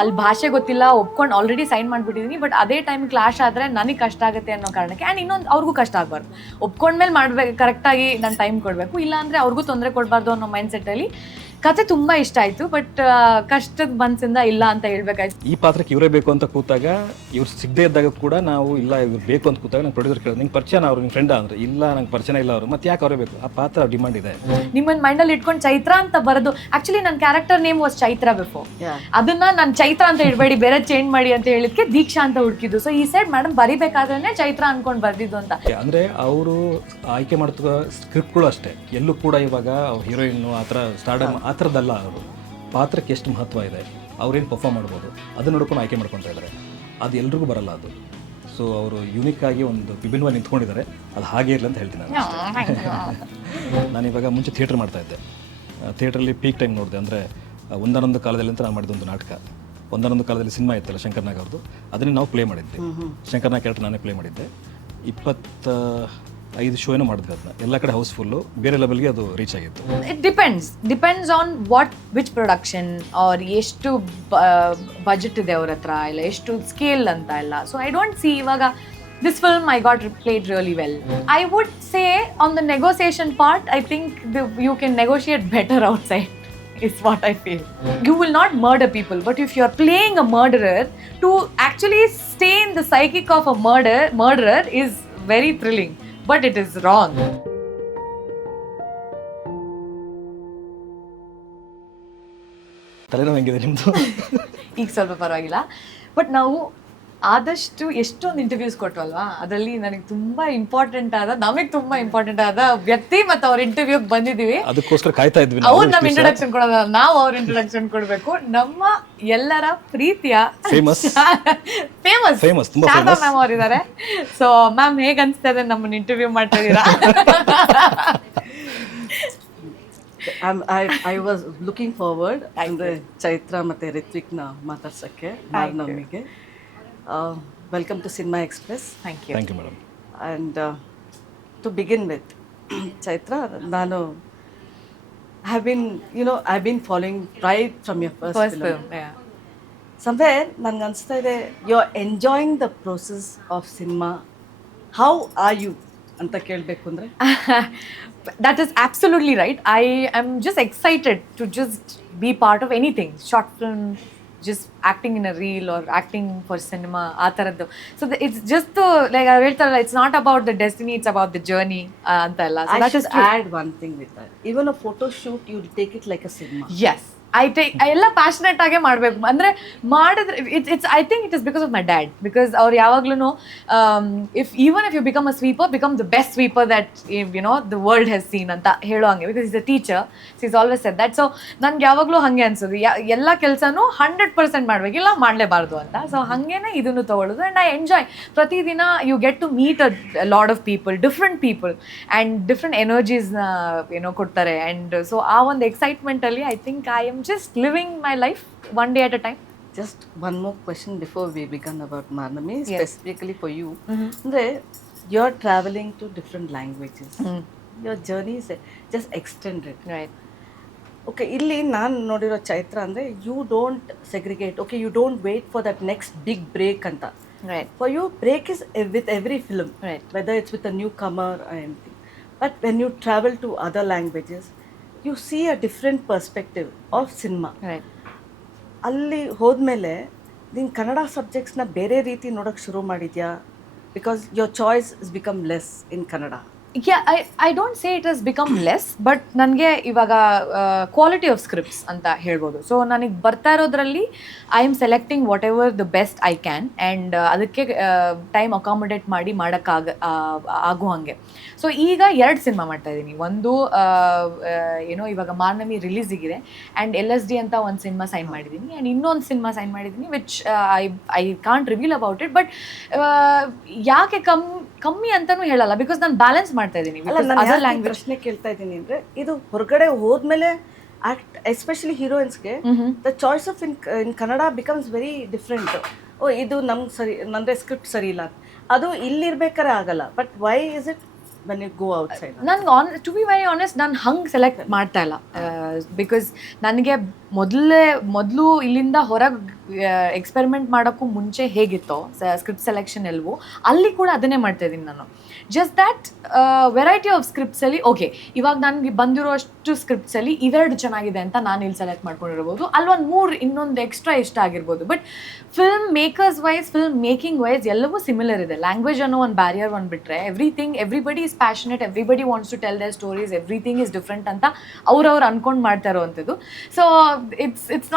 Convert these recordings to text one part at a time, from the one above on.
ಅಲ್ಲಿ ಭಾಷೆ ಗೊತ್ತಿಲ್ಲ, ಒಪ್ಕೊಂಡು ಆಲ್ರೆಡಿ ಸೈನ್ ಮಾಡಿಬಿಟ್ಟಿದ್ದೀನಿ. ಬಟ್ ಅದೇ ಟೈಮ್ ಕ್ಲಾಶ್ ಆದರೆ ನನಗೆ ಕಷ್ಟ ಆಗುತ್ತೆ ಅನ್ನೋ ಕಾರಣಕ್ಕೆ. ಆ್ಯಂಡ್ ಇನ್ನೊಂದು ಅವ್ರಿಗೂ ಕಷ್ಟ ಆಗಬಾರ್ದು, ಒಪ್ಕೊಂಡ್ಮೇಲೆ ಮಾಡಬೇಕು, ಕರೆಕ್ಟಾಗಿ ನಾನು ಟೈಮ್ ಕೊಡಬೇಕು, ಇಲ್ಲಾಂದರೆ ಅವ್ರಿಗೂ ತೊಂದರೆ ಕೊಡಬಾರ್ದು ಅನ್ನೋ ಮೈಂಡ್ಸೆಟ್ಟಲ್ಲಿ ಕತೆ ತುಂಬ ಇಷ್ಟ ಆಯಿತು. ಬಟ್ ಕಷ್ಟದ ಮನಸ್ಸಿಂದ ಇಲ್ಲ ಅಂತ ಹೇಳ್ಬೇಕಾಯ್ತು. ಈ ಪಾತ್ರಕ್ಕೆ ಇವರೇ ಬೇಕು ಅಂತ ಕೂತಾಗ, ಇವ್ರು ಸಿಗದೇ ಇದ್ದಾಗ ಕೂಡ ನಾವು ಇಲ್ಲ ಇವ್ರು ಬೇಕು ಅಂತ ಕೂತಾಗ ನಂಗೆ ಪ್ರೊಡ್ಯೂಸರ್ ಕೇಳೋದು, ನಿಂಗೆ ಪರಿಚಯ ಅವರು ನಿಮ್ಮ ಫ್ರೆಂಡ್ ಅಂದರೆ ಇಲ್ಲ ನಂಗೆ ಪರಿಚಯ ಇಲ್ಲ ಅವರು, ಮತ್ತೆ ಯಾಕೆ ಅವರೇ ಬೇಕು, ಆ ಪಾತ್ರ ಡಿಮಾಂಡ್ ಇದೆ. ನಿಮ್ಮನ್ನ ಮೈಂಡಲ್ಲಿ ಇಟ್ಕೊಂಡು ಚೈತ್ರ ಅಂತ ಬರೋದು. ಆಕ್ಚುಲಿ ನನ್ನ character name was Chaitra before. ಅದನ್ನ ನಾನು ಚೈತ್ರ ಅಂತ ಇಡಬೇಡಿ, ಬೇರೆ ಚೇಂಜ್ ಮಾಡಿ ಅಂತ ಹೇಳಿದ್ಕೆ ದೀಕ್ಷಾ ಅಂತ ಹುಡುಕಿದ್ದು. ಸೊ ಈ ಸೈಡ್ ಮೇಡಮ್ ಬರಿಬೇಕಾದ್ರೆ ಚೈತ್ರ ಅನ್ಕೊಂಡು ಬರ್ದಿದ್ದು ಅಂತ. ಅಂದರೆ ಅವರು ಆಯ್ಕೆ ಮಾಡ್ತೋ ಸ್ಕ್ರಿಪ್ಟ್ಗಳು ಅಷ್ಟೇ, ಎಲ್ಲೂ ಕೂಡ ಇವಾಗ ಹೀರೋಯಿನ್ನು ಆ ಥರ ಸ್ಟಾರ್ಡಮ್ ಆ ಥರದ್ದಲ್ಲ. ಅವರು ಪಾತ್ರಕ್ಕೆ ಎಷ್ಟು ಮಹತ್ವ ಇದೆ, ಅವ್ರೇನು ಪರ್ಫಾರ್ಮ್ ಮಾಡ್ಬೋದು ಅದನ್ನ ನೋಡ್ಕೊಂಡು ಆಯ್ಕೆ ಮಾಡ್ಕೊತಾ ಇದ್ದಾರೆ. ಅದು ಎಲ್ರಿಗೂ ಬರಲ್ಲ ಅದು. ಸೊ ಅವರು ಯುನಿಕ್ ಆಗಿ ಒಂದು ವಿಭಿನ್ನವಾಗಿ ನಿಂತ್ಕೊಂಡಿದ್ದಾರೆ, ಅದು ಹಾಗೆ ಇರಲಿ ಅಂತ ಹೇಳ್ತೀನಿ ನಾನು. ಇವಾಗ ಮುಂಚೆ ಥಿಯೇಟ್ರ್ ಮಾಡ್ತಾಯಿದ್ದೆ. ಥಿಯೇಟ್ರಲ್ಲಿ ಪೀಕ್ ಟೈಮ್ ನೋಡಿದೆ. ಅಂದರೆ ಒಂದೊಂದು ಕಾಲದಲ್ಲಿ ಅಂತ ನಾನು ಮಾಡಿದೊಂದು ನಾಟಕ, ಒಂದೊಂದು ಕಾಲದಲ್ಲಿ ಸಿನಿಮಾ ಇತ್ತಲ್ಲ ಶಂಕರ್ನಾಗ್ ಅವ್ರದ್ದು, ಅದನ್ನೇ ನಾವು ಪ್ಲೇ ಮಾಡಿದ್ವಿ. ಶಂಕರ್ನಾಗ್ ಕ್ಯಾರೆಕ್ಟರ್ ನಾನೇ ಪ್ಲೇ ಮಾಡಿದ್ದೆ. 25 ಶೋ ಏನೋ ಮಾಡಿದ್ವಿ. ಅದನ್ನ ಎಲ್ಲ ಕಡೆ ಹೌಸ್ಫುಲ್ಲು, ಬೇರೆ ಲೆವೆಲ್ಗೆ ಅದು ರೀಚ್ ಆಗಿತ್ತು. It depends on which production are ಎಷ್ಟು ಬಜೆಟ್ ಇದೆ ಅವ್ರ ಹತ್ರ, ಇಲ್ಲ ಎಷ್ಟು ಸ್ಕೇಲ್ ಅಂತ ಎಲ್ಲ. ಸೊ ಐ ಡೋಂಟ್ ಸಿ ಇವಾಗ this film I got played really well. I would say on the negotiation part, I think you can negotiate better outside is what I feel. You will not murder people, but if you're playing a murderer, to actually stay in the psychic of a murderer is very thrilling, but it is wrong. ತಲೆನೋವು ಹೆಂಗಿದೆ ನಿಮ್ಮದು? ಈಗ ಸ್ವಲ್ಪ ಪರವಾಗಿಲ್ಲ. But ನಾವು ಆದಷ್ಟು ಎಷ್ಟೊಂದು interviews ಕೊಟ್ಟವಲ್ವಾ, ಅದರಲ್ಲಿ ನನಗೆ ತುಂಬ ಇಂಪಾರ್ಟೆಂಟ್ ಆದ ವ್ಯಕ್ತಿ ಮತ್ತು ಅವ್ರ ಇಂಟರ್ವ್ಯೂಗೆ ಬಂದಿದ್ದೀವಿ. ಅದಕ್ಕೋಸ್ಕರ ಕಾಯ್ತಾ ಇದ್ವಿ. ಅವ್ರು ನಮ್ಮ ಇಂಟ್ರೊಡಕ್ಷನ್ ಕೊಡೋದ, ನಾವು ಅವ್ರ ಇಂಟ್ರೊಡಕ್ಷನ್ ಕೊಡಬೇಕು. ನಮ್ಮ ಎಲ್ಲರ ಪ್ರೀತಿಯ ಫೇಮಸ್ ಶಾರದಾ ಮ್ಯಾಮ್ ಅವರಿದ್ದಾರೆ. ಸೊ ಮ್ಯಾಮ್, ಹೇಗೆ ಅನಿಸ್ತಾ ಇದೆ ನಮ್ಮನ್ನ ಇಂಟರ್ವ್ಯೂ ಮಾಡ್ತಾ ಇದ್ದೀರಾ? I was looking forward ಅಂದ್ರೆ ಚೈತ್ರ ಮತ್ತೆ ರಿತ್ವಿಕ್ನ ಮಾತಾಡ್ಸಕ್ಕೆ ನಮಗೆ. Welcome to Cinema Express. Thank you madam. And to begin with, Chaitra, ನಾನು I've been following right from your first film. Yeah. Somewhere ನನಗೆ ಅನಿಸ್ತಾ ಇದೆ you're enjoying the process of cinema. How are you ಅಂತ ಕೇಳಬೇಕು ಅಂದರೆ? That is absolutely right. I am just excited to just be part of anything, short film, just acting in a reel or acting for cinema, ಆ ಥರದ್ದು. So it's just like I ಹೇಳ್ತಾರಲ್ಲ, it's not about the destiny, it's about the journey ಅಂತ ಎಲ್ಲ. So I should add one thing with that. Even a photo shoot, you'll take it like a cinema. Yes. ಎಲ್ಲ passionate ಆಗೇ ಮಾಡಬೇಕು. ಅಂದರೆ ಮಾಡಿದ್ರೆ I think it is because of my dad. Because ಅವ್ರು ಯಾವಾಗ್ಲೂ if you become a sweeper, become the best sweeper that the world has seen ಅಂತ ಹೇಳೋ ಹಂಗೆ. Because is a teacher, is always said that. So ನನ್ಗೆ ಯಾವಾಗಲೂ ಹಾಗೆ ಅನ್ಸೋದು, ಎಲ್ಲ ಕೆಲಸನೂ 100% ಮಾಡಬೇಕಿಲ್ಲ, ಮಾಡಲೇಬಾರ್ದು ಅಂತ. ಸೊ ಹಾಗೇನೆ ಇದನ್ನು ತೊಗೊಳ್ಳೋದು. And I enjoy. ಪ್ರತಿದಿನ you get to meet a lot of different people and different ಎನರ್ಜೀಸ್ನ ಕೊಡ್ತಾರೆ. ಆ್ಯಂಡ್ ಸೊ ಆ ಒಂದು ಎಕ್ಸೈಟ್ಮೆಂಟಲ್ಲಿ I think I am just living my life one day at a time. Just one more question before we begin about Marnami, Yes. specifically for you. Andre, you're traveling to different languages. Your journey is just extended. Right. Okay, ಇಲ್ಲಿ ನಾನು ನೋಡಿರೋ ಚೈತ್ರ ಅಂದರೆ you don't segregate. Okay, you don't wait for that next big break ಅಂತ. Right. For you, break is with every film. Right. Whether it's with a newcomer or anything. But when you travel to other languages, you see a different perspective of cinema. Right. ಅಲ್ಲಿ ಹೋದ್ಮೇಲೆ ನೀನು ಕನ್ನಡ ಸಬ್ಜೆಕ್ಟ್ಸ್ನ ಬೇರೆ ರೀತಿ ನೋಡೋಕ್ಕೆ ಶುರು ಮಾಡಿದ್ಯಾ? Because your choice is become less in Kannada. Yeah, I don't say it has become less, but ನನಗೆ ಇವಾಗ ಕ್ವಾಲಿಟಿ ಆಫ್ ಸ್ಕ್ರಿಪ್ಟ್ಸ್ ಅಂತ ಹೇಳ್ಬೋದು. ಸೊ ನನಗೆ ಬರ್ತಾ ಇರೋದ್ರಲ್ಲಿ I am selecting whatever the best I can, and ಅದಕ್ಕೆ ಟೈಮ್ ಅಕಾಮಡೇಟ್ ಮಾಡಿ ಆಗೋ ಹಾಗೆ. ಸೊ ಈಗ 2 ಸಿನಿಮಾ ಮಾಡ್ತಾ ಇದ್ದೀನಿ. ಒಂದು ಇವಾಗ ಮಾರ್ನಮಿ ರಿಲೀಸಿಗಿದೆ, ಆ್ಯಂಡ್ LSD ಅಂತ ಒಂದು ಸಿನಿಮಾ ಸೈನ್ ಮಾಡಿದ್ದೀನಿ, ಆ್ಯಂಡ್ ಇನ್ನೊಂದು ಸಿನಿಮಾ ಸೈನ್ ಮಾಡಿದ್ದೀನಿ which I can't reveal about it. But ಯಾಕೆ ಕಮ್ಮಿ ಅಂತಲೂ ಹೇಳಲ್ಲ, ಬಿಕಾಸ್ ನಾನು ಬ್ಯಾಲೆನ್ಸ್ ಮಾಡ್ತಾ ಇದ್ದೀನಿ. ಪ್ರಶ್ನೆ ಕೇಳ್ತಾ ಇದ್ದೀನಿ ಅಂದರೆ, ಇದು ಹೊರಗಡೆ ಹೋದ್ಮೇಲೆ ಎಸ್ಪೆಷಲಿ ಹೀರೋಯಿನ್ಸ್ಗೆ the choice of in Kannada becomes very different. ಇದು ನಮ್ಗೆ ಸರಿ, ಅಂದರೆ ಸ್ಕ್ರಿಪ್ಟ್ ಸರಿ ಇಲ್ಲ, ಅದು ಇಲ್ಲಿರ್ಬೇಕಾದ್ರೆ ಆಗಲ್ಲ. But why is it when you go outside? ನನ್ಗೆ ಟು ಬಿ ವೆರಿ ಆನೆಸ್ಟ್, ನಾನು ಹಂಗೆ ಸೆಲೆಕ್ಟ್ ಮಾಡ್ತಾ ಇಲ್ಲ. ಬಿಕಾಸ್ ನನಗೆ ಮೊದಲು ಇಲ್ಲಿಂದ ಹೊರಗೆ ಎಕ್ಸ್ಪೆರಿಮೆಂಟ್ ಮಾಡೋಕ್ಕೂ ಮುಂಚೆ ಹೇಗಿತ್ತೋ ಸ್ಕ್ರಿಪ್ಟ್ ಸೆಲೆಕ್ಷನ್ ಎಲ್ಲವೂ ಅಲ್ಲಿ ಕೂಡ ಅದನ್ನೇ ಮಾಡ್ತಾ ಇದ್ದೀನಿ ನಾನು. ಜಸ್ಟ್ ದ್ಯಾಟ್ ವೆರೈಟಿ ಆಫ್ ಸ್ಕ್ರಿಪ್ಟ್ಸಲ್ಲಿ ಓಕೆ ಇವಾಗ ನನಗೆ ಬಂದಿರೋಷ್ಟು ಸ್ಕ್ರಿಪ್ಟ್ಸಲ್ಲಿ ಇವೆರಡು ಚೆನ್ನಾಗಿದೆ ಅಂತ ನಾನು ಇಲ್ಲಿ ಸೆಲೆಕ್ಟ್ ಮಾಡ್ಕೊಂಡಿರ್ಬೋದು, ಅಲ್ಲೊಂದು 3 ಇನ್ನೊಂದು ಎಕ್ಸ್ಟ್ರಾ ಇಷ್ಟ ಆಗಿರ್ಬೋದು. But film makers wise, film making wise ಎಲ್ಲವೂ ಸಿಮಿಲರ್ ಇದೆ. ಲ್ಯಾಂಗ್ವೇಜ್ ಅನ್ನೋ ಒಂದು ಬ್ಯಾರಿಯರ್ ಒಂದು ಬಿಟ್ಟರೆ everybody is passionate, everybody wants to tell their stories, everything is different ಅಂತ ಅವ್ರವ್ರು ಅನ್ಕೊಂಡು ಮಾಡ್ತಾ ಇರೋವಂಥದ್ದು. So it's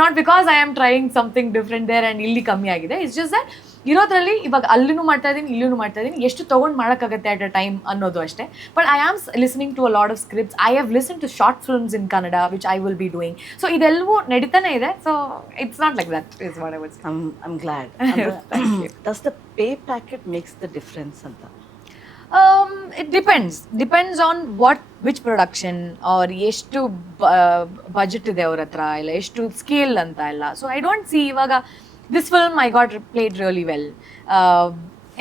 not because I am trying something different there and ಇಲ್ಲಿ ಕಮ್ಮಿ ಆಗಿದೆ. ಇಟ್ಸ್ ಜಸ್ಟ್ ದಟ್ ಇರೋದ್ರಲ್ಲಿ ಇವಾಗ ಅಲ್ಲಿನೂ ಮಾಡ್ತಾ ಇದ್ದೀನಿ, ಇಲ್ಲೂ ಮಾಡ್ತಾ ಇದ್ದೀನಿ, ಎಷ್ಟು ತೊಗೊಂಡು ಮಾಡೋಕ್ಕಾಗತ್ತೆ ಅಟ್ ಅ ಟೈಮ್ ಅನ್ನೋದು ಅಷ್ಟೇ. But I am listening to a lot of scripts. I have listen to short films in Kannada which I will be doing. So ಇದೆಲ್ಲವೂ ನಡೀತಾನೆ ಇದೆ. So it's not like that is what I was. I'm glad. Does the pay packet makes the difference ಅಂತ? It depends on which production or ಎಷ್ಟು budget ಇದೆ ಅವ್ರ ಹತ್ರ, ಇಲ್ಲ ಎಷ್ಟು ಸ್ಕೇಲ್ ಅಂತ ಇಲ್ಲ. ಸೊ ಐ ಡೋಂಟ್ ಸಿ ಇವಾಗ this film I got played really well,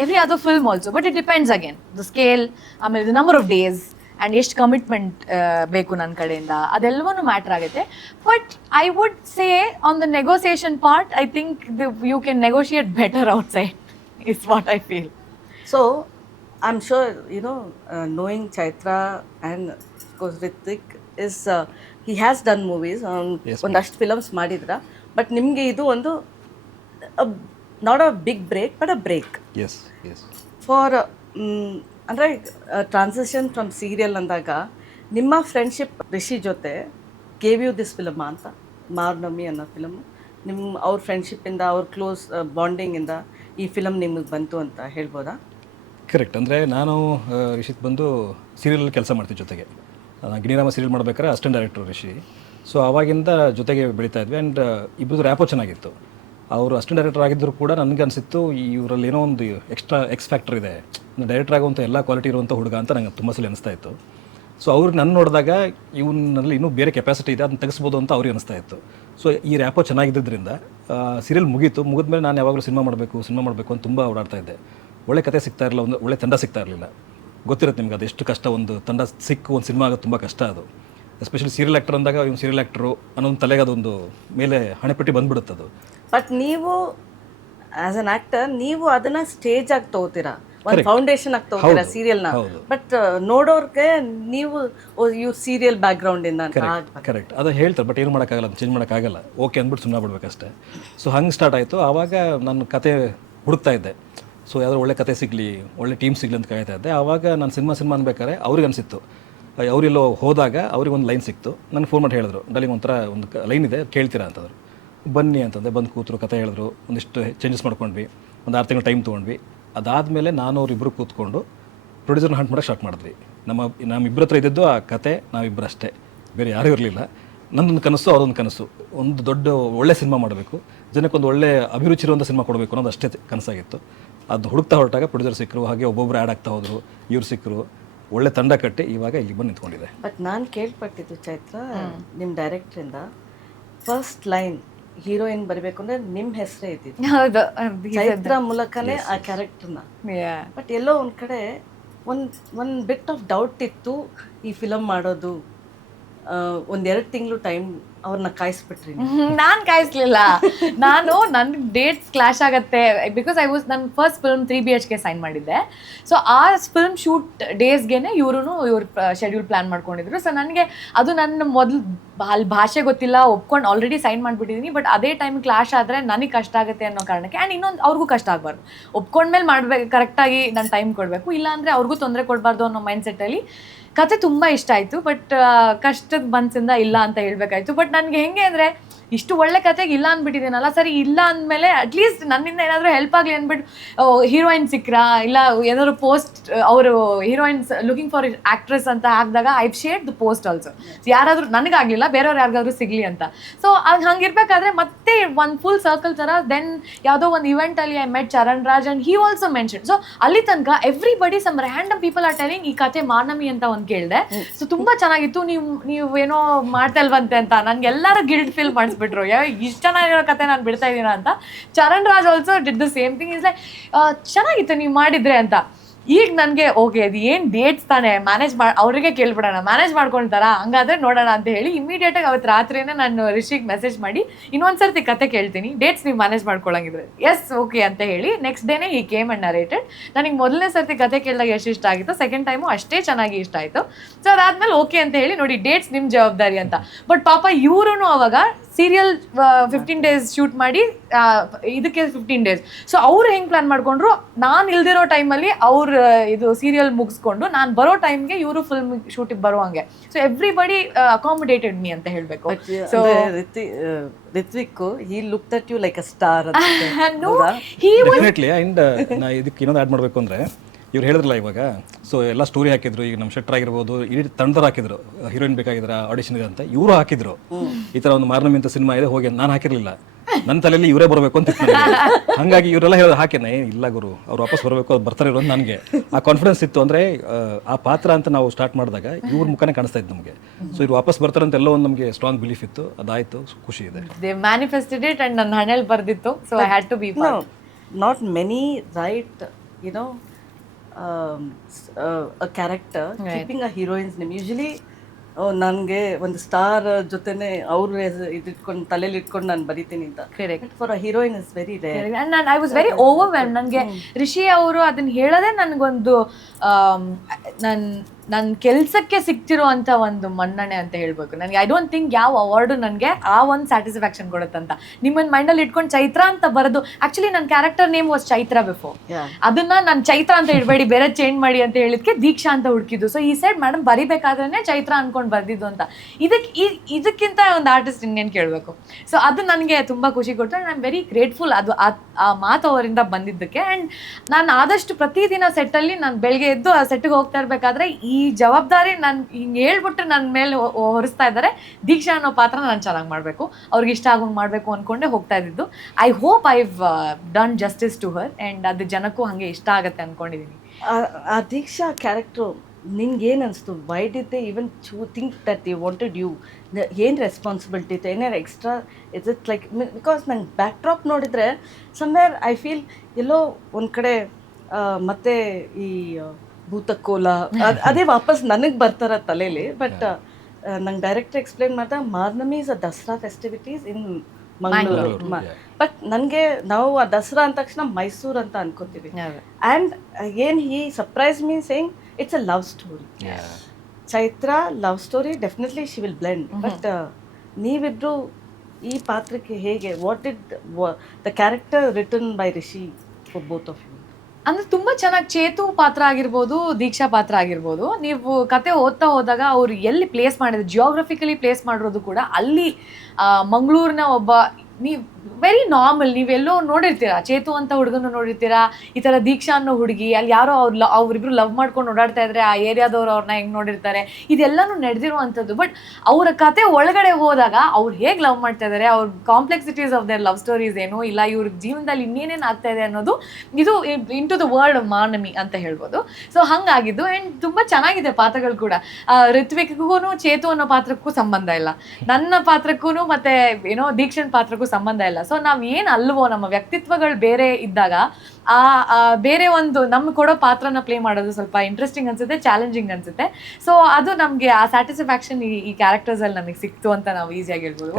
every other film also, but it depends again the scale, ಆಮೇಲೆ the number of days and ಎಷ್ಟು ಕಮಿಟ್ಮೆಂಟ್ ಬೇಕು ನನ್ನ ಕಡೆಯಿಂದ, ಅದೆಲ್ಲವೂ ಮ್ಯಾಟ್ರ್ ಆಗುತ್ತೆ. But I would say on the negotiation part I think you can negotiate better outside is what I feel. So I'm sure knowing Chaitra and of course Ritik is he has done movies, ಒಂದಷ್ಟು films ಮಾಡಿದ್ರ. But ನಿಮಗೆ ಇದು ಒಂದು not a big break but a break for ಅಂದರೆ transition from serial ಅಂದಾಗ ನಿಮ್ಮ friendship Rishi ಜೊತೆ gave you this film ಅಂತ. ಮಾರ್ನಮಿ ಅನ್ನೋ ಫಿಲಮ್ ಅವ್ರ ಫ್ರೆಂಡ್ಶಿಪ್ಪಿಂದ, ಅವ್ರ ಕ್ಲೋಸ್ ಬಾಂಡಿಂಗಿಂದ ಈ ಫಿಲಮ್ ನಿಮಗೆ ಬಂತು ಅಂತ ಹೇಳ್ಬೋದಾ? ಕರೆಕ್ಟ್. ಅಂದರೆ ನಾನು ರಿಷಿತ್ ಬಂದು ಸೀರಿಯಲಲ್ಲಿ ಕೆಲಸ ಮಾಡ್ತೀವಿ ಜೊತೆಗೆ. ಗಿಣಿರಾಮ ಸೀರಿಯಲ್ ಮಾಡ್ಬೇಕಾದ್ರೆ ಅಸಿಸ್ಟೆಂಟ್ ಡೈರೆಕ್ಟರ್ ರಿಷಿ. ಸೊ ಆವಾಗಿಂದ ಜೊತೆಗೆ ಬೆಳೀತಾ ಇದ್ವಿ. ಆ್ಯಂಡ್ ಇಬ್ಬರದು ರ್ಯಾಪೋ ಚೆನ್ನಾಗಿತ್ತು. ಅವರು ಅಸಿಸ್ಟೆಂಟ್ ಡೈರೆಕ್ಟರ್ ಆಗಿದ್ದರೂ ಕೂಡ ನನಗೆ ಅನಿಸಿತ್ತು ಇವರಲ್ಲಿ ಏನೋ ಒಂದು ಎಕ್ಸ್ ಫ್ಯಾಕ್ಟರ್ ಇದೆ, ಡೈರೆಕ್ಟರ್ ಆಗುವಂಥ ಎಲ್ಲ ಕ್ವಾಲಿಟಿ ಇರುವಂಥ ಹುಡುಗ ಅಂತ ನಂಗೆ ತುಂಬ ಸಲ ಅನಿಸ್ತಾ ಇತ್ತು. ಸೊ ಅವ್ರು ನನ್ನ ನೋಡಿದಾಗ ಇವನಲ್ಲಿ ಇನ್ನೂ ಬೇರೆ ಕೆಪಾಸಿಟಿ ಇದೆ, ಅದನ್ನ ತೆಗೆಸ್ಬೋದು ಅಂತ ಅವ್ರಿಗೆ ಅನಿಸ್ತಾ ಇತ್ತು. ಸೊ ಈ ರ್ಯಾಪೋ ಚೆನ್ನಾಗಿದ್ದರಿಂದ ಸೀರಿಯಲ್ ಮುಗಿದ್ಮೇಲೆ ನಾನು ಯಾವಾಗಲೂ ಸಿನಿಮಾ ಮಾಡಬೇಕು ಅಂತ ತುಂಬ ಓಡಾಡ್ತಾ ಇದ್ದೆ. ಒಳ್ಳೆ ಕತೆ ಸಿಗ್ತಾ ಇರಲಿಲ್ಲ, ಒಂದು ಒಳ್ಳೆ ತಂಡ ಸಿಗ್ತಾ ಇರಲಿಲ್ಲ. ಗೊತ್ತಿರುತ್ತೆ ನಿಮ್ಗೆ ಅದು ಎಷ್ಟು ಕಷ್ಟ, ಒಂದು ತಂಡ ಸಿಕ್ಕು ಒಂದು ಸಿನಿಮಾ ಆಗೋದು ತುಂಬ ಕಷ್ಟ ಅದು. ಎಸ್ಪೆಷಲಿ ಸೀರಿಯಲ್ ಆ್ಯಕ್ಟರ್ ಅಂದಾಗ ಇವ್ನು ಸೀರಿಯಲ್ ಆ್ಯಕ್ಟ್ರು ಅನ್ನೋದು ತಲೆಗೆ ಅದೊಂದು ಮೇಲೆ ಹಣೆಪಟ್ಟಿ ಬಂದ್ಬಿಡುತ್ತೆ ಅದು. ಬಟ್ ನೀವು ಆಸ್ ಅನ್ ಆಕ್ಟರ್ ನೀವು ಅದನ್ನ ಸ್ಟೇಜ್ ಆಗಿ ತಗೋತೀರಾ, ಒಂದು ಫೌಂಡೇಶನ್ ಆಗಿ ತಗೋತೀರಾ ಸೀರಿಯಲ್ನ. ಬಟ್ ನೋಡೋರ್ಗೆ ನೀವು ಇವ್ರು ಸೀರಿಯಲ್ ಬ್ಯಾಕ್ ಗ್ರೌಂಡ್ ಇಂದ ಕರೆಕ್ಟ್ ಅದು ಹೇಳ್ತಾರೆ. ಬಟ್ ಏನು ಮಾಡೋಕ್ಕಾಗಲ್ಲ, ಚೇಂಜ್ ಮಾಡೋಕ್ಕಾಗಲ್ಲ. ಓಕೆ ಅಂದ್ಬಿಟ್ಟು ಸುಮ್ಮನೆ ಬಿಡ್ಬೇಕಷ್ಟೇ. ಸೊ ಹಂಗೆ ಸ್ಟಾರ್ಟ್ ಆಯಿತು. ಆವಾಗ ನನ್ನ ಕತೆ ಹುಡುಕ್ತಾ ಇದ್ದೆ. ಸೊ ಯಾವ್ದಾದ್ರು ಒಳ್ಳೆ ಕತೆ ಸಿಗಲಿ, ಒಳ್ಳೆ ಟೀಮ್ ಸಿಗಲಿ ಅಂತ ಕಾಯ್ತಾ ಇದ್ದೆ. ಆವಾಗ ನಾನು ಸಿನಿಮಾ ಅನ್ಬೇಕಾದ್ರೆ ಅವ್ರಿಗೆ ಅನಿಸಿತ್ತು, ಅವರೆಲ್ಲೋ ಹೋದಾಗ ಅವ್ರಿಗೆ ಒಂದು ಲೈನ್ ಸಿಕ್ತು. ನನಗೆ ಫೋನ್ ಮಾಡಿ ಹೇಳಿದ್ರು, ಡಲಿಂಗ್ ಒಂಥರ ಒಂದು ಲೈನ್ ಇದೆ ಕೇಳ್ತೀರಾ ಅಂತಂದರು. ಬನ್ನಿ ಅಂತಂದೆ. ಬಂದು ಕೂತರು, ಕತೆ ಹೇಳಿದ್ರು, ಒಂದಿಷ್ಟು ಚೇಂಜಸ್ ಮಾಡ್ಕೊಂಡ್ವಿ, ಒಂದು 6 ತಿಂಗಳು ಟೈಮ್ ತೊಗೊಂಡ್ವಿ. ಅದಾದಮೇಲೆ ನಾನು ಅವರಿಬ್ಬರು ಕೂತ್ಕೊಂಡು ಪ್ರೊಡ್ಯೂಸರ್ನ ಹಂಟ್ ಮಾಡೋಕ್ಕೆ ಸ್ಟಾರ್ಟ್ ಮಾಡಿದ್ವಿ. ನಮ್ಮಿಬ್ಬರ ಹತ್ರ ಇದ್ದಿದ್ದು ಆ ಕತೆ, ನಾವಿಬ್ಬರಷ್ಟೇ, ಬೇರೆ ಯಾರೂ ಇರಲಿಲ್ಲ. ನನ್ನೊಂದು ಕನಸು, ಅವ್ರೊಂದು ಕನಸು, ಒಂದು ದೊಡ್ಡ ಒಳ್ಳೆ ಸಿನಿಮಾ ಮಾಡಬೇಕು, ಜನಕ್ಕೊಂದು ಒಳ್ಳೆ ಅಭಿರುಚಿ ಇರುವಂಥ ಸಿನಿಮಾ ಕೊಡಬೇಕು ಅನ್ನೋದು ಅಷ್ಟೇ ಕನಸಾಗಿತ್ತು. ಅದು ಹುಡುಕ್ತಾ ಹೊರಟಾಗ ಪ್ರೊಡ್ಯೂಸರ್ ಸಿಕ್ಕರು, ಹಾಗೆ ಒಬ್ಬೊಬ್ಬರು ಆ್ಯಡ್ ಆಗ್ತಾ ಹೋದರು, ಇವ್ರು ಸಿಕ್ಕರು, ಒಳ್ಳೆ ತಂಡ ಕಟ್ಟಿ ಇವಾಗ ಇಲ್ಲಿ ಬಂದು ನಿಂತ್ಕೊಂಡಿದೆ. ಬಟ್ ನಾನು ಕೇಳ್ಪಟ್ಟಿದ್ದು ಚೈತ್ರ, ನಿಮ್ಮ ಡೈರೆಕ್ಟ್ರಿಂದ ಫಸ್ಟ್ ಲೈನ್ ಹೀರೋಯಿನ್ ಬರಬೇಕು ಅಂದರೆ ನಿಮ್ಮ ಹೆಸರೇ ಇದ್ದಿದ್ದು, ಚೈತ್ರ ಮೂಲಕನೇ ಆ ಕ್ಯಾರೆಕ್ಟರ್ನ. ಬಟ್ ಎಲ್ಲೋ ಒಂದು ಕಡೆ ಒಂದು ಬಿಟ್ ಆಫ್ ಡೌಟ್ ಇತ್ತು ಈ ಫಿಲಮ್ ಮಾಡೋದು. 1-2 ತಿಂಗಳು ಟೈಮ್ ಅವ್ರನ್ನ ಕಾಯಿಸ್ಬಿಟ್ರಿ? ನಾನು ಕಾಯಿಸ್ಲಿಲ್ಲ. ನನ್ನ ಡೇಟ್ಸ್ ಕ್ಲಾಶ್ ಆಗತ್ತೆ. ಬಿಕಾಸ್ ನನ್ನ ಫಸ್ಟ್ ಫಿಲ್ಮ್ 3 BHK ಸೈನ್ ಮಾಡಿದ್ದೆ. ಸೊ ಆ ಫಿಲ್ಮ್ ಶೂಟ್ ಡೇಸ್ಗೆನೆ ಇವ್ರು ಶೆಡ್ಯೂಲ್ ಪ್ಲಾನ್ ಮಾಡ್ಕೊಂಡಿದ್ರು. ಸೊ ನನಗೆ ಅದು ನನ್ನ ಮೊದಲು ಅಲ್ಲಿ ಭಾಷೆ ಗೊತ್ತಿಲ್ಲ, ಒಪ್ಕೊಂಡು ಆಲ್ರೆಡಿ ಸೈನ್ ಮಾಡಿಬಿಟ್ಟಿದ್ದೀನಿ. ಬಟ್ ಅದೇ ಟೈಮ್ ಕ್ಲಾಶ್ ಆದರೆ ನನಗೆ ಕಷ್ಟ ಆಗುತ್ತೆ ಅನ್ನೋ ಕಾರಣಕ್ಕೆ, ಆ್ಯಂಡ್ ಇನ್ನೊಂದು ಅವ್ರಿಗೂ ಕಷ್ಟ ಆಗಬಾರ್ದು, ಒಪ್ಕೊಂಡ್ಮೇಲೆ ಮಾಡಬೇಕು, ಕರೆಕ್ಟಾಗಿ ನಾನು ಟೈಮ್ ಕೊಡಬೇಕು, ಇಲ್ಲಾಂದರೆ ಅವ್ರಿಗೂ ತೊಂದರೆ ಕೊಡಬಾರ್ದು ಅನ್ನೋ ಮೈಂಡ್ಸೆಟ್ಟಲ್ಲಿ ಕತೆ ತುಂಬ ಇಷ್ಟ ಆಯಿತು. ಬಟ್ ಕಷ್ಟದ ಮನಸ್ಸಿಂದ ಇಲ್ಲ ಅಂತ ಹೇಳಬೇಕಾಯ್ತು. ಬಟ್ ನನಗೆ ಹೆಂಗೆ ಅಂದರೆ, ಇಷ್ಟು ಒಳ್ಳೆ ಕತೆಗೆ ಇಲ್ಲ ಅಂದ್ಬಿಟ್ಟಿದ್ದೀನಲ್ಲ, ಸರಿ ಇಲ್ಲ ಅಂದಮೇಲೆ ಅಟ್ಲೀಸ್ಟ್ ನನ್ನಿಂದ ಏನಾದರೂ ಹೆಲ್ಪ್ ಆಗಲಿ ಅಂದ್ಬಿಟ್ಟು ಹೀರೋಯಿನ್ ಸಿಕ್ಕರಾ, ಇಲ್ಲ ಏನಾದ್ರು ಪೋಸ್ಟ್ ಅವರು ಹೀರೋಯಿನ್ಸ್ ಲುಕಿಂಗ್ ಫಾರ್ ಆ್ಯಕ್ಟ್ರೆಸ್ ಅಂತ ಹಾಕಿದಾಗ I shared the post also. ಯಾರಾದರೂ ನನಗಾಗಲಿಲ್ಲ, ಬೇರೆಯವ್ರು ಯಾರಿಗಾದ್ರೂ ಸಿಗಲಿ ಅಂತ. ಸೊ ಹಂಗಿರ್ಬೇಕಾದ್ರೆ ಮತ್ತೆ ಒಂದು ಫುಲ್ ಸರ್ಕಲ್ ಥರ ದೆನ್ ಯಾವುದೋ ಒಂದು ಇವೆಂಟಲ್ಲಿ I met Charan Raj and he also mention. So ಅಲ್ಲಿ ತನಕ everybody some random people are telling ಈ ಕತೆ ಮಾನಮಿ ಅಂತ ಒಂದು ಕೇಳಿದೆ. ಸೊ ತುಂಬ ಚೆನ್ನಾಗಿತ್ತು, ನೀವು ಏನೋ ಮಾಡ್ತಾ ಇಲ್ವಂತೆ ಅಂತ ನನಗೆಲ್ಲರೂ ಗಿಲ್ಟ್ ಫೀಲ್ ಮಾಡಿಸ್ಬಿಟ್ರು. ಇಷ್ಟು ಚೆನ್ನಾಗಿರೋ ಕತೆ ನಾನು ಬಿಡ್ತಾ ಇದ್ದೀನ ಅಂತ. Charan Raj also did the same thing. Is like ಚೆನ್ನಾಗಿತ್ತು ನೀವು ಮಾಡಿದ್ರೆ ಅಂತ. ಈಗ ನನಗೆ ಓಕೆ ಅದು ಏನು ಡೇಟ್ಸ್ ತಾನೆ ಮ್ಯಾನೇಜ್ ಅವರಿಗೆ ಕೇಳ್ಬಿಡೋಣ ಮ್ಯಾನೇಜ್ ಮಾಡ್ಕೊಳ್ತಾರಾ ಹಂಗಾದ್ರೆ ನೋಡೋಣ ಅಂತ ಹೇಳಿ ಇಮಿಡಿಯೇಟಾಗಿ ಅವತ್ತು ರಾತ್ರಿನೇ ನಾನು ರಿಷಿಗೆ ಮೆಸೇಜ್ ಮಾಡಿ ಇನ್ನೊಂದ್ಸರ್ತಿ ಕತೆ ಕೇಳ್ತೀನಿ ಡೇಟ್ಸ್ ನೀವು ಮ್ಯಾನೇಜ್ ಮಾಡ್ಕೊಳಂಗಿದ್ರೆ ಎಸ್ ಓಕೆ ಅಂತ ಹೇಳಿ ನೆಕ್ಸ್ಟ್ ಡೇನೇ ಈ ಕೇಮ್ ಅಂಡ್ ನರೇಟೆಡ್. ನನಗೆ ಮೊದಲನೇ ಸರ್ತಿ ಕತೆ ಕೇಳಿದಾಗ ಎಷ್ಟು ಇಷ್ಟ ಆಗಿತ್ತು, ಸೆಕೆಂಡ್ ಟೈಮು ಅಷ್ಟೇ ಚೆನ್ನಾಗಿ ಇಷ್ಟ ಆಯಿತು. ಸೊ ಅದಾದ್ಮೇಲೆ ಓಕೆ ಅಂತ ಹೇಳಿ ನೋಡಿ ಡೇಟ್ಸ್ ನಿಮ್ಮ ಜವಾಬ್ದಾರಿ ಅಂತ. ಬಟ್ ಪಾಪ ಇವರು ಅವಾಗ ಸೀರಿಯಲ್ 15 days ಶೂಟ್ ಮಾಡಿ ಇದಕ್ಕೆ 15 days. ಸೊ ಅವ್ರು ಹೆಂಗೆ ಪ್ಲಾನ್ ಮಾಡ್ಕೊಂಡ್ರು, ನಾನು ಇಲ್ದಿರೋ ಟೈಮಲ್ಲಿ ಅವ್ರು ಇದು ಸೀರಿಯಲ್ ಮುಗಿಸ್ಕೊಂಡು ನಾನು ಬರೋ ಟೈಮ್ಗೆ ಇವರು ಫಿಲ್ಮ್ ಶೂಟಿಗೆ ಬರೋ ಹಂಗೆ. ಸೊ ಎವ್ರಿಬಡಿ ಅಕಾಮಿಡೇಟೆಡ್ ಮೀ ಅಂತ ಹೇಳಬೇಕು. So Ritvik he looked at you like a star no, he was definitely. And ನಾ ಇದಕ್ಕೆ ಇನ್ನೊಂದು ಆ್ಯಡ್ ಮಾಡಬೇಕು ಅಂದರೆ ಇವ್ರು ಹೇಳಿದ್ರಲ್ಲ ಇವಾಗ, ಸೊ ಎಲ್ಲ ಸ್ಟೋರಿ ಹಾಕಿದ್ರು. ಈಗ ನಮ್ಮ ಶೆಟ್ಟರ್ ಆಗಿರ್ಬೋದು, ಇಡೀ ತಂಡರು ಹಾಕಿದ್ರು, ಹೀರೋಯಿನ್ ಬೇಕಾಗಿದ್ರೆ ಆಡಿಷನ್ ಇದೆ ಅಂತ ಇವರು ಹಾಕಿದ್ರು. ಈ ಥರ ಒಂದು ಮಾರ್ನಮಿ ಅಂತ ಸಿನಿಮಾ ಇದೆ, ಹೋಗಿ ನಾನು ಹಾಕಿರಲಿಲ್ಲ, ನನ್ನ ತಲೆಯಲ್ಲಿ ಇವರೇ ಬರಬೇಕು ಅಂತ ಹಾಗಾಗಿ ಇವರೆಲ್ಲ ಹೇಳೋದು ಹಾಕೇನೆ ಇಲ್ಲ ಗುರು ಅವ್ರು ವಾಪಸ್ ಬರಬೇಕು, ಅವ್ರು ಬರ್ತಾರೆ ಇರೋದು ನನಗೆ ಆ ಕಾನ್ಫಿಡೆನ್ಸ್ ಇತ್ತು. ಅಂದರೆ ಆ ಪಾತ್ರ ಅಂತ ನಾವು ಸ್ಟಾರ್ಟ್ ಮಾಡಿದಾಗ ಇವ್ರ ಮುಖನೇ ಕಾಣಿಸ್ತಾ ಇತ್ತು ನಮಗೆ. ಸೊ ಇವ್ರು ವಾಪಸ್ ಬರ್ತಾರೆ ಅಂತ ಎಲ್ಲೋ ಒಂದು ನಮಗೆ ಸ್ಟ್ರಾಂಗ್ ಬಿಲೀಫ್ ಇತ್ತು, ಅದಾಯಿತು, ಖುಷಿ ಇದೆ. they manifested it and ನನ್ನ ಹಣೆಯಲ್ಲಿ ಬರ್ದಿತ್ತು. So I had to be part. not many write a character keeping a heroine's name. Usually ನನಗೆ ಒಂದು ಸ್ಟಾರ್ ಜೊತೆನೆ ಅವ್ರ ಇಟ್ಕೊಂಡು ತಲೆಯಲ್ಲಿ ಇಟ್ಕೊಂಡು ನಾನು ಬರಿತೀನಿ ಅಂತ. For a heroine is very rare. And I was very overwhelm. ನನಗೆ ರಿಷಿ ಅವರು ಅದನ್ನ ಹೇಳೋದೇ ನನಗೊಂದು ನನ್ನ ಕೆಲಸಕ್ಕೆ ಸಿಗ್ತಿರೋ ಅಂತ ಒಂದು ಮನ್ನಣೆ ಅಂತ ಹೇಳ್ಬೇಕು. ನನಗೆ ಐ ಡೋಂಟ್ ಥಿಂಕ್ ಯಾವ ಅವಾರ್ಡು ನನಗೆ ಆ ಒಂದು ಸ್ಯಾಟಿಸ್ಫ್ಯಾಕ್ಷನ್ ಕೊಡುತ್ತಂತ. ನಿಮ್ಮನ್ನು ಮೈಂಡಲ್ಲಿ ಇಟ್ಕೊಂಡು ಚೈತ್ರ ಅಂತ ಬರೋದು, ಆಕ್ಚುಲಿ ನನ್ನ character name was Chaitra before. ಅದನ್ನ ನಾನು ಚೈತ್ರ ಅಂತ ಇಡಬೇಡಿ, ಬೇರೆ ಚೇಂಜ್ ಮಾಡಿ ಅಂತ ಹೇಳಿದ್ಕೆ ದೀಕ್ಷಾ ಅಂತ ಹುಡುಕಿದ್ದು. ಸೊ ಈ ಸೈಡ್ ಮೇಡಮ್ ಬರಿಬೇಕಾದ್ರೆ ಚೈತ್ರ ಅನ್ಕೊಂಡು ಬರ್ದಿದ್ದು ಅಂತ. ಇದಕ್ಕಿಂತ ಒಂದು ಆರ್ಟಿಸ್ಟ್ ಇನ್ನೇನು ಕೇಳಬೇಕು. ಸೊ ಅದು ನನಗೆ ತುಂಬ ಖುಷಿ ಕೊಡ್ತು. And I am very grateful ಅದು ಆ ಮಾತು ಅವರಿಂದ ಬಂದಿದ್ದಕ್ಕೆ. ಆ್ಯಂಡ್ ನಾನು ಆದಷ್ಟು ಪ್ರತಿದಿನ ಸೆಟ್ಟಲ್ಲಿ ನಾನು ಬೆಳಗ್ಗೆ ಎದ್ದು ಆ ಸೆಟ್ಟಿಗೆ ಹೋಗ್ತಾ ಇರಬೇಕಾದ್ರೆ ಈ ಜವಾಬ್ದಾರಿ ನಾನು ಹಿಂಗೆ ಹೇಳ್ಬಿಟ್ಟು ನನ್ನ ಮೇಲೆ ಹೊರಿಸ್ತಾ ಇದ್ದಾರೆ. ದೀಕ್ಷಾ ಅನ್ನೋ ಪಾತ್ರ ನಾನು ಚೆನ್ನಾಗಿ ಮಾಡಬೇಕು, ಅವ್ರಿಗೆ ಇಷ್ಟ ಆಗೋಂಗೆ ಮಾಡಬೇಕು ಅಂದ್ಕೊಂಡೆ ಹೋಗ್ತಾ ಇದ್ದಿದ್ದು. I hope I've done justice to her and ಅದು ಜನಕ್ಕೂ ಹಾಗೆ ಇಷ್ಟ ಆಗುತ್ತೆ ಅಂದ್ಕೊಂಡಿದ್ದೀನಿ. ಆ ದೀಕ್ಷಾ ಕ್ಯಾರೆಕ್ಟ್ರು ನಿಂಗೆ ಏನು ಅನಿಸ್ತು? Why did they even think that they wanted you? ಏನು ರೆಸ್ಪಾನ್ಸಿಬಿಲಿಟಿ ಇತ್ತು, ಏನಾರು extra is it like? Because ನಂಗೆ ಬ್ಯಾಕ್ ಡ್ರಾಪ್ ನೋಡಿದರೆ ಸಮ್ವೇರ್ ಐ ಫೀಲ್ ಎಲ್ಲೋ ಒಂದು ಕಡೆ ಮತ್ತೆ ಈ ಭೂತಕೋಲ ಅದೇ ವಾಪಸ್ ನನಗೆ ಬರ್ತಾರ ತಲೆಯಲ್ಲಿ. ಬಟ್ ನಂಗೆ ಡೈರೆಕ್ಟರ್ ಎಕ್ಸ್ಪ್ಲೇನ್ ಮಾಡಿದಾಗ Marnami is a Dasara festivities in Mangaluru. But ನನಗೆ ನಾವು ಆ ದಸರಾ ಅಂದ ತಕ್ಷಣ ಮೈಸೂರು ಅಂತ ಅನ್ಕೋತೀವಿ. ಆ್ಯಂಡ್ ಏನು he surprise me saying it's a love story. Chaitra love story, definitely she will blend. But ನೀವಿಬ್ರು ಈ ಪಾತ್ರಕ್ಕೆ ಹೇಗೆ, what did the character written by Rishi for both of you? ಅಂದ್ರೆ ತುಂಬಾ ಚೆನ್ನಾಗಿ ಚೇತು ಪಾತ್ರ ಆಗಿರ್ಬೋದು, ದೀಕ್ಷಾ ಪಾತ್ರ ಆಗಿರ್ಬೋದು, ನೀವು ಕತೆ ಓದ್ತಾ ಹೋದಾಗ ಅವ್ರು ಎಲ್ಲಿ ಪ್ಲೇಸ್ ಮಾಡಿದ್ರು, ಜಿಯೋಗ್ರಫಿಕಲಿ ಪ್ಲೇಸ್ ಮಾಡಿರೋದು ಕೂಡ ಅಲ್ಲಿ ಮಂಗಳೂರಿನ ಒಬ್ಬ ನೀವು ವೆರಿ ನಾರ್ಮಲ್, ನೀವೆಲ್ಲೋ ನೋಡಿರ್ತೀರಾ ಚೇತು ಅಂತ ಹುಡುಗನ ನೋಡಿರ್ತೀರಾ, ಈ ಥರ ದೀಕ್ಷಾ ಅನ್ನೋ ಹುಡುಗಿ, ಅಲ್ಲಿ ಯಾರೋ ಅವ್ರಿಬ್ರು ಲವ್ ಮಾಡ್ಕೊಂಡು ಓಡಾಡ್ತಾ ಇದ್ರೆ ಆ ಏರಿಯಾದವ್ರು ಅವ್ರನ್ನ ಹೆಂಗೆ ನೋಡಿರ್ತಾರೆ, ಇದೆಲ್ಲನೂ ನಡೆದಿರುವಂಥದ್ದು. ಬಟ್ ಅವರ ಕತೆ ಒಳಗಡೆ ಹೋದಾಗ ಅವ್ರು ಹೇಗೆ ಲವ್ ಮಾಡ್ತಾ ಇದ್ದಾರೆ, ಅವ್ರ complexities of their love stories ಏನು, ಇಲ್ಲ ಇವ್ರ ಜೀವನದಲ್ಲಿ ಇನ್ನೇನೇನು ಆಗ್ತಾ ಇದೆ ಅನ್ನೋದು ಇದು into the world of Marnami ಅಂತ ಹೇಳ್ಬೋದು. ಸೊ ಹಂಗಾಗಿದ್ದು. ಆ್ಯಂಡ್ ತುಂಬ ಚೆನ್ನಾಗಿದೆ ಪಾತ್ರಗಳು ಕೂಡ. ಋತ್ವಿಕ್ಗೂ ಚೇತು ಅನ್ನೋ ಪಾತ್ರಕ್ಕೂ ಸಂಬಂಧ ಇಲ್ಲ, ನನ್ನ ಪಾತ್ರಕ್ಕೂ ಮತ್ತೆ ಏನೋ ದೀಕ್ಷನ್ ಪಾತ್ರಕ್ಕೂ ಸಂಬಂಧ ಇಲ್ಲ. ಸೊ ನಾವ್ ಏನ್ ಅಲ್ವೋ, ನಮ್ಮ ವ್ಯಕ್ತಿತ್ವಗಳು ಬೇರೆ ಇದ್ದಾಗ ಆ ಬೇರೆ ಒಂದು ನಮ್ಗೆ ಕೊಡೋ ಪಾತ್ರನ ಪ್ಲೇ ಮಾಡೋದು ಸ್ವಲ್ಪ ಇಂಟ್ರೆಸ್ಟಿಂಗ್ ಅನ್ಸುತ್ತೆ, ಚಾಲೆಂಜಿಂಗ್ ಅನ್ಸುತ್ತೆ. ಸೊ ಅದು ನಮ್ಗೆ ಆ ಸ್ಯಾಟಿಸ್ಫ್ಯಾಕ್ಷನ್ ಈ ಕ್ಯಾರೆಕ್ಟರ್ಸ್ ಅಲ್ಲಿ ನಮಗೆ ಸಿಕ್ತು ಅಂತ ನಾವು ಈಸಿಯಾಗಿ ಹೇಳ್ಬೋದು.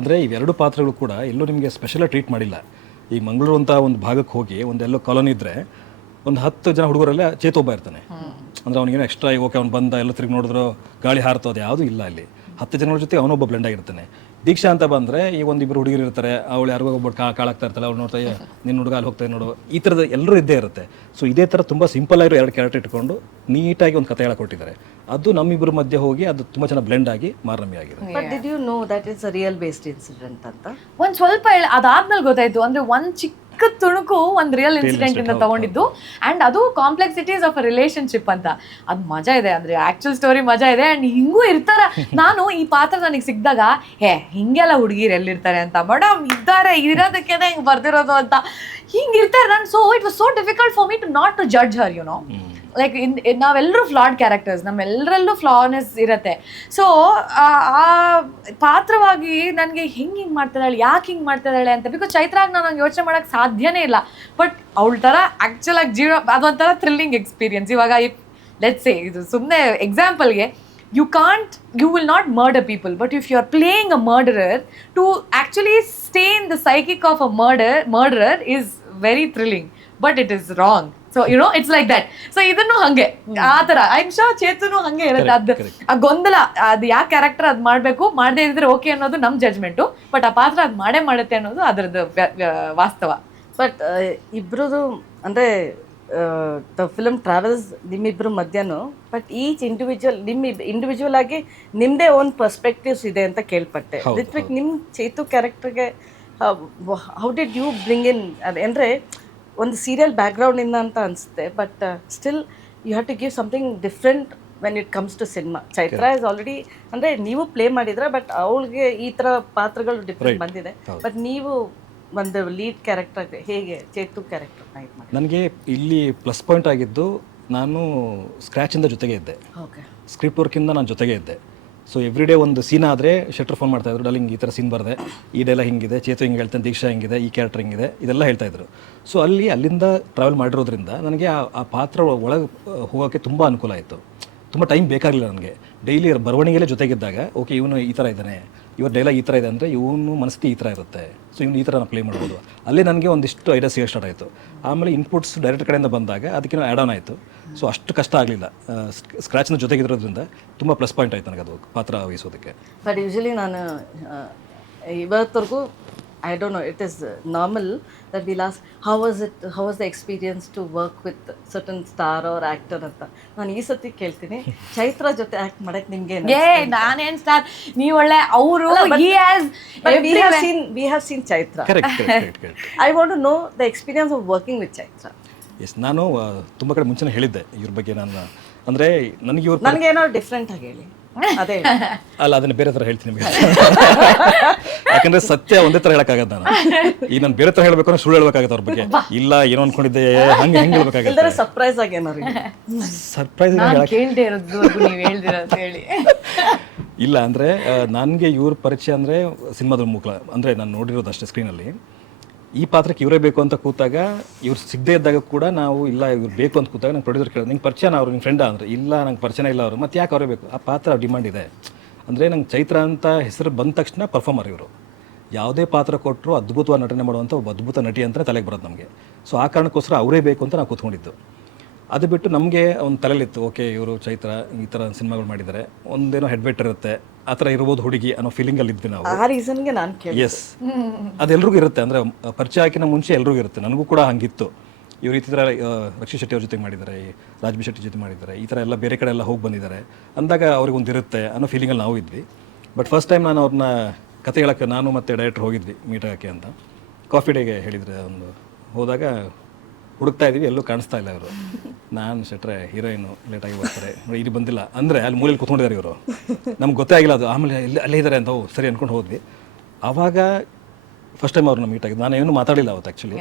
ಅಂದ್ರೆ ಇವೆರಡು ಪಾತ್ರಗಳು ಕೂಡ ಎಲ್ಲೂ ನಿಮಗೆ ಸ್ಪೆಷಲ್ ಟ್ರೀಟ್ ಮಾಡಿಲ್ಲ. ಈ ಮಂಗಳೂರು ಅಂತ ಒಂದು ಭಾಗಕ್ಕೆ ಹೋಗಿ ಒಂದೆಲ್ಲೋ ಕಾಲೋನಿ ಇದ್ರೆ ಒಂದು 10 ಜನ ಹುಡುಗರಲ್ಲೇ ಚೇತು ಒಬ್ಬ ಇರ್ತಾನೆ. ಅಂದ್ರೆ ಅವ್ನಿಗೇನು ಎಕ್ಸ್ಟ್ರಾ ಓಕೆ ಅವ್ನು ಬಂದ ಎಲ್ಲ ತಿರುಗಿ ನೋಡಿದ್ರು ಗಾಳಿ ಹಾರ್ತೋದು ಯಾವುದೂ ಇಲ್ಲ. ಅಲ್ಲಿ 10 ಜನರ ಜೊತೆ ಅವನೊಬ್ಬ ಬ್ಲೆಂಡ್ ಆಗಿರ್ತಾನೆ. ದೀಕ್ಷಾ ಅಂತ ಬಂದರೆ ಈ ಒಂದಿಬ್ಬರು ಹುಡುಗಿರು ಇರ್ತಾರೆ, ಅವಳು ಯಾರಿಗೋ ಒಬ್ಬರು ಕಾಳಾಗ್ತಾ ಇರ್ತಾಳೆ, ಅವ್ಳು ನೋಡ್ತಾ ನಿನ್ನ ಹುಡುಗ ಅಲ್ಲಿ ಹೋಗ್ತಾ ನೋಡು, ಈ ಥರದ ಎಲ್ಲರೂ ಇದ್ದೇ ಇರುತ್ತೆ. ಸೊ ಇದೇ ಥರ ತುಂಬ ಸಿಂಪಲ್ ಆಗಿರೋ 2 ಕ್ಯಾರೆಕ್ಟರ್ ಇಟ್ಕೊಂಡು ನೀಟಾಗಿ ಒಂದು ಕಥೆ ಕೊಟ್ಟಿದ್ದಾರೆ. ಅದು ನಮ್ಮಿಬ್ಬರ ಮಧ್ಯೆ ಹೋಗಿ ಅದು ತುಂಬ ಚೆನ್ನಾಗಿ ಬ್ಲೆಂಡ್ ಆಗಿ ಮಾರ್ನಮಿ ಆಗಿದೆ. But did you know that is a real based incident ಅಂತ? ಒಂದು ಸ್ವಲ್ಪ ಅದಾದ್ಮೇಲೆ ಗೊತ್ತಾಯ್ತು. ಅಂದ್ರೆ ಒಂದು ಚಿಕ್ಕ ತುಣುಕು ಒಂದು ರಿಯಲ್ ಇನ್ಸಿಡೆಂಟ್ ಇಂದ ತಗೊಂಡಿದ್ದು. ಅಂಡ್ ಅದು ಕಾಂಪ್ಲೆಕ್ಸಿಟೀಸ್ ಆಫ್ ಅ ರಿಲೇಶನ್ಶಿಪ್ ಅಂತ. ಅದು ಮಜಾ ಇದೆ, ಅಂದ್ರೆ ಆಕ್ಚುಲ್ ಸ್ಟೋರಿ ಮಜಾ ಇದೆ. ಅಂಡ್ ಹಿಂಗೂ ಇರ್ತಾರ. ನಾನು ಈ ಪಾತ್ರ ನನಗೆ ಸಿಕ್ಕಿದಾಗ ಹಿಂಗೆಲ್ಲ ಹುಡುಗಿರು ಎಲ್ಲಿರ್ತಾರೆ ಅಂತ, ಮೇಡಮ್ ಇದ್ದಾರೆ, ಇರೋದಕ್ಕೆ ಹಿಂಗೆ ಬರ್ದಿರೋದು ಅಂತ ಹಿಂಗಿರ್ತಾರೆ. ನಾನು so it was so difficult for me to not to judge her, you know. Like ನಾವೆಲ್ಲರೂ ಫ್ಲಾಡ್ ಕ್ಯಾರೆಕ್ಟರ್ಸ್, ನಮ್ಮೆಲ್ಲರಲ್ಲೂ ಫ್ಲಾನೆಸ್ ಇರುತ್ತೆ. ಸೊ ಆ ಪಾತ್ರವಾಗಿ ನನಗೆ ಹಿಂಗೆ ಮಾಡ್ತಾಳೆ, ಯಾಕೆ ಹಿಂಗೆ ಮಾಡ್ತಾಳೆ ಅಂತ, ಬಿಕಾಸ್ ಚೈತ್ರಾಗಿ ನಾನು ಹಂಗೆ ಯೋಚನೆ ಮಾಡೋಕ್ಕೆ ಸಾಧ್ಯನೇ ಇಲ್ಲ. ಬಟ್ ಅವಳ ಥರ ಆ್ಯಕ್ಚುಲಾಗಿ ಜೀವನ ಅದೊಂಥರ ಥ್ರಿಲ್ಲಿಂಗ್ ಎಕ್ಸ್ಪೀರಿಯನ್ಸ್. ಇವಾಗ ಲೆಟ್ಸ್ ಸೇ, ಇದು ಸುಮ್ಮನೆ ಎಕ್ಸಾಂಪಲ್ಗೆ, you will not murder people, but if you are playing a murderer, to actually stay in the psychic of a murderer is very thrilling, but it is wrong. So it's like that. So ಇದನ್ನು ಹಂಗೆ ಆ ಥರ I am sure ಚೇತನು ಹಂಗೆ ಇರುತ್ತೆ. ಅದು ಆ ಗೊಂದಲ, ಅದು ಯಾವ ಕ್ಯಾರೆಕ್ಟರ್ ಅದು ಮಾಡಬೇಕು, ಮಾಡದೇ ಇದ್ರೆ ಓಕೆ ಅನ್ನೋದು ನಮ್ಮ ಜಡ್ಜ್ಮೆಂಟು, ಬಟ್ ಆ ಪಾತ್ರ ಅದು ಮಾಡೇ ಮಾಡುತ್ತೆ ಅನ್ನೋದು ಅದರದ್ದು ವಾಸ್ತವ. ಬಟ್ ಇಬ್ರದು ಅಂದರೆ ದ ಫಿಲಮ್ ಟ್ರಾವೆಲ್ಸ್ ನಿಮ್ಮಿಬ್ಬರು ಮಧ್ಯನೂ, ಬಟ್ ಈಚ್ ಇಂಡಿವಿಜುವಲ್ ಆಗಿ ನಿಮ್ಮದೇ ಓನ್ ಪರ್ಸ್ಪೆಕ್ಟಿವ್ಸ್ ಇದೆ ಅಂತ ಕೇಳ್ಪಟ್ಟೆ. ರಿತ್ವಿಕ್, ನಿಮ್ಮ ಚೇತು ಕ್ಯಾರೆಕ್ಟರ್ಗೆ how did you bring in ಅಂದರೆ ಒಂದು ಸೀರಿಯಲ್ ಬ್ಯಾಕ್ಗ್ರೌಂಡಿಂದ ಅಂತ ಅನಿಸುತ್ತೆ, but still you have to give something different when it comes to cinema. Chaitra is already ಅಂದರೆ ನೀವು ಪ್ಲೇ ಮಾಡಿದ್ರೆ, ಬಟ್ ಅವಳಿಗೆ ಈ ಥರ ಪಾತ್ರಗಳು ಡಿಫ್ರೆಂಟ್ ಬಂದಿದೆ, ಬಟ್ ನೀವು ಒಂದು ಲೀಡ್ ಕ್ಯಾರೆಕ್ಟರ್ ಹೇಗೆ ಚೇತು ಕ್ಯಾರೆಕ್ಟರ್ ನನಗೆ ಇಲ್ಲಿ ಪ್ಲಸ್ ಪಾಯಿಂಟ್ ಆಗಿದ್ದು, ನಾನು ಸ್ಕ್ರ್ಯಾಚಿಂದ ಜೊತೆಗೆ ಇದ್ದೆ, ಸ್ಕ್ರಿಪ್ಟ್ ವರ್ಕಿಂದ ನಾನು ಜೊತೆಗೆ ಇದ್ದೆ. ಸೊ ಎವ್ರಿ ಡೇ ಒಂದು ಸೀನ್ ಆದರೆ ಶೆಟ್ರ್ ಫೋನ್ ಮಾಡ್ತಾಯಿದ್ರು, ಡಾರ್ಲಿಂಗ್ ಈ ಥರ ಸೀನ್ ಬರದೆ, ಈ ಡೈಲಾಗ್ ಹಿಂಗಿದೆ, ಚೇತು ಹಿಂಗೆ ಹೇಳ್ತಾನೆ, ದೀಕ್ಷಾ ಹಿಂಗಿದೆ, ಈ ಕ್ಯಾರೆಕ್ಟರ್ ಹಿಂಗಿದೆ, ಇದೆಲ್ಲ ಹೇಳ್ತಾಯಿದ್ರು. ಸೊ ಅಲ್ಲಿಂದ ಟ್ರಾವೆಲ್ ಮಾಡಿರೋದ್ರಿಂದ ನನಗೆ ಆ ಪಾತ್ರ ಒಳಗೆ ಹೋಗೋಕ್ಕೆ ತುಂಬ ಅನುಕೂಲ ಆಯಿತು. ತುಂಬ ಟೈಮ್ ಬೇಕಾಗಲಿಲ್ಲ ನನಗೆ. ಡೈಲಿ ಬರವಣಿಗೆಯಲ್ಲೇ ಜೊತೆಗಿದ್ದಾಗ, ಓಕೆ ಇವನು ಈ ಥರ ಇದ್ದಾನೆ, ಇವ್ರ ಡೈಲಾಗ್ ಈ ಥರ ಇದೆ ಅಂದರೆ ಇವನು ಮನಸ್ಥಿತಿ ಈ ಥರ ಇರುತ್ತೆ, ಸೊ ಇವನು ಈ ಥರ ನಾನು ಪ್ಲೇ ಮಾಡ್ಬೋದು. ಅಲ್ಲೇ ನನಗೆ ಒಂದಿಷ್ಟು ಐಡಿಯಾ ಸಿಗೋ ಸ್ಟಾರ್ಟ್ ಆಯಿತು. ಆಮೇಲೆ ಇನ್ಪುಟ್ಸ್ ಡೈರೆಕ್ಟ್ ಕಡೆಯಿಂದ ಬಂದಾಗ ಅದಕ್ಕೇನೋ ಆ್ಯಡ್ ಆನ್ ಆಯಿತು. ಸೊ ಅಷ್ಟು ಕಷ್ಟ ಆಗಲಿಲ್ಲ. ಸ್ಕ್ರ್ಯಾಚ್ನ ಜೊತೆಗಿರೋದ್ರಿಂದ ತುಂಬ ಪ್ಲಸ್ ಪಾಯಿಂಟ್ ಆಯಿತು ನನಗೆ ಅದು ಪಾತ್ರ ವಹಿಸೋದಕ್ಕೆ. ಬಟ್ ಯೂಶಲಿ ನಾನು ಇವತ್ತವರೆಗೂ I don't know, it is normal that we'll ask, how was the experience to work with certain star or actor ಅಂತ. ನಾನು ಈ ಸತಿ ಕೇಳ್ತೀನಿ, ಚೈತ್ರಾ ಜೊತೆ ಆಕ್ಟ್ ಮಾಡಕ್ಕೆ ನಿಮ್ಗೆ ನಾನೇನ್ ಸ್ಟಾರ್, ನೀವು ಒಳ್ಳೆ ಅವರು we have seen Chaitra. Correct. I want to know the experience of working with Chaitra. Yes, ನಾನು ತುಂಬ ಕಡೆ ಮುಂಚೆನೇ ಹೇಳಿದ್ದೆ ಇವ್ರ ಬಗ್ಗೆ. ನಾನು ಅಂದರೆ ನನಗೆ ಏನೋ ಡಿಫ್ರೆಂಟ್ ಆಗಿ ಹೇಳಿ. ಅದೇ ಅಲ್ಲ, ಅದನ್ನ ಬೇರೆ ಥರ ಹೇಳ್ತೀನಿ ನಿಮಗೆ. ಯಾಕಂದ್ರೆ ಸತ್ಯ ಒಂದೇ ಥರ ಹೇಳಕ್ಕಾಗದ. ನಾನು ಬೇರೆ ಥರ ಹೇಳ್ಬೇಕು ಅಂದ್ರೆ ಸುಳ್ಳು ಹೇಳ್ಬೇಕಾಗತ್ತೆ ಅವ್ರ ಬಗ್ಗೆ. ಇಲ್ಲ ಏನೋ ಅನ್ಕೊಂಡಿದ್ದೆ ಹಂಗೆ ಹೆಂಗೆ ಹೇಳ್ಬೇಕಾಗತ್ತೆ. ಸರ್ಪ್ರೈಸ್ ಆಗಿ ಏನಾರು ಸರ್ಪ್ರೈಸ್ ಹೇಳಿ. ಇಲ್ಲ ಅಂದರೆ ನನಗೆ ಇವ್ರ ಪರಿಚಯ ಅಂದರೆ ಸಿನಿಮಾದ ಮುಖ ಅಂದರೆ ನಾನು ನೋಡಿರೋದು ಅಷ್ಟೇ ಸ್ಕ್ರೀನಲ್ಲಿ. ಈ ಪಾತ್ರಕ್ಕೆ ಇವರೇ ಬೇಕು ಅಂತ ಕೂತಾಗ, ಇವ್ರು ಸಿಗದೇ ಇದ್ದಾಗ ಕೂಡ ನಾವು ಇಲ್ಲ ಇವ್ರು ಬೇಕು ಅಂತ ಕೂತಾಗ ನಂಗೆ ಪ್ರೊಡ್ಯೂಸರ್ ಕೇಳೋದು, ನಿಂಗೆ ಪರಿಚಯನ ಅವರು, ನಿಮ್ಮ ಫ್ರೆಂಡ ಅಂದರೆ ಇಲ್ಲ ನಂಗೆ ಪರಿಚಯ ಇಲ್ಲ ಅವರು, ಮತ್ತು ಯಾಕೆ ಅವರೇ ಬೇಕು, ಆ ಪಾತ್ರ ಡಿಮಾಂಡ್ ಇದೆ. ಅಂದರೆ ನಂಗೆ ಚೈತ್ರ ಅಂತ ಹೆಸರು ಬಂದ ತಕ್ಷಣ ಪರ್ಫಾರ್ಮರ್ ಇವರು. ಯಾವುದೇ ಪಾತ್ರ ಕೊಟ್ಟರು ಅದ್ಭುತವಾದ ನಟನೆ ಮಾಡುವಂಥ ಒಬ್ಬ ಅದ್ಭುತ ನಟಿ ಅಂತಲೇ ತಲೆಗೆ ಬರೋದು ನಮಗೆ. ಸೊ ಆ ಕಾರಣಕ್ಕೋಸ್ಕರ ಅವರೇ ಬೇಕು ಅಂತ ನಾವು ಕೂತ್ಕೊಂಡಿದ್ದು. ಅದು ಬಿಟ್ಟು ನಮಗೆ ಒಂದು ತಲೆಯಲ್ಲಿತ್ತು, ಓಕೆ ಇವರು ಚೈತ್ರ ಈ ಥರ ಸಿನಿಮಾಗಳು ಮಾಡಿದ್ದಾರೆ, ಒಂದೇನೋ ಹೆಡ್ವೆಟ್ ಇರುತ್ತೆ, ಆ ಥರ ಇರ್ಬೋದು ಹುಡುಗಿ ಅನ್ನೋ ಫೀಲಿಂಗಲ್ಲಿ ಇದ್ವಿ ನಾವು. ಆ ರೀಸನ್ಗೆ ನಾನು ಕೇಳಿ. ಎಸ್, ಅದೆಲ್ರಿಗೂ ಇರುತ್ತೆ. ಅಂದರೆ ಪರಿಚಯ ಹಾಕಿನ ಮುಂಚೆ ಎಲ್ರಿಗೂ ಇರುತ್ತೆ. ನನಗೂ ಕೂಡ ಹಂಗಿತ್ತು. ಇವರು ಈ ಥರ ರಕ್ಷಿತ್ ಶೆಟ್ಟಿ ಅವ್ರ ಜೊತೆಗೆ ಮಾಡಿದ್ದಾರೆ, ರಾಜ್ಬಿ ಶೆಟ್ಟಿ ಜೊತೆ ಮಾಡಿದ್ದಾರೆ, ಈ ಥರ ಎಲ್ಲ ಬೇರೆ ಕಡೆ ಎಲ್ಲ ಹೋಗಿ ಬಂದಿದ್ದಾರೆ ಅಂದಾಗ ಅವ್ರಿಗೆ ಒಂದು ಇರುತ್ತೆ ಅನ್ನೋ ಫೀಲಿಂಗಲ್ಲಿ ನಾವು ಇದ್ವಿ. ಬಟ್ ಫಸ್ಟ್ ಟೈಮ್ ನಾನು ಅವ್ರನ್ನ ಕತೆ ಹೇಳೋಕ್ಕೆ ನಾನು ಮತ್ತು ಡೈರೆಕ್ಟ್ರ್ ಹೋಗಿದ್ವಿ ಮೀಟ್ ಆಗೋಕ್ಕೆ ಅಂತ. ಕಾಫಿ ಡೇಗೆ ಹೇಳಿದರೆ ಒಂದು ಹೋದಾಗ ಹುಡುಕ್ತಾ ಇದ್ದೀವಿ, ಎಲ್ಲೂ ಕಾಣಿಸ್ತಾ ಇಲ್ಲ ಇವರು. ನಾನು ಶೆಟ್ರೆ ಹೀರೋಯಿನು ಲೇಟಾಗಿ ಬರ್ತಾರೆ, ಇಲ್ಲಿ ಬಂದಿಲ್ಲ ಅಂದರೆ ಅಲ್ಲಿ ಮೂಲೆಯಲ್ಲಿ ಕೂತ್ಕೊಂಡಿದ್ದಾರೆ ಇವರು. ನಮ್ಗೆ ಗೊತ್ತೇ ಆಗಿಲ್ಲ ಅದು. ಆಮೇಲೆ ಅಲ್ಲೇ ಇದ್ದಾರೆ ಅಂತ ಸರಿ ಅಂದ್ಕೊಂಡು ಹೋದ್ವಿ. ಆವಾಗ ಫಸ್ಟ್ ಟೈಮ್ ಅವ್ರನ್ನ ಮೀಟ್ ಆಗಿದ್ದು. ನಾನು ಏನು ಮಾತಾಡಿಲ್ಲ ಅವತ್ತು ಆ್ಯಕ್ಚುಲಿ.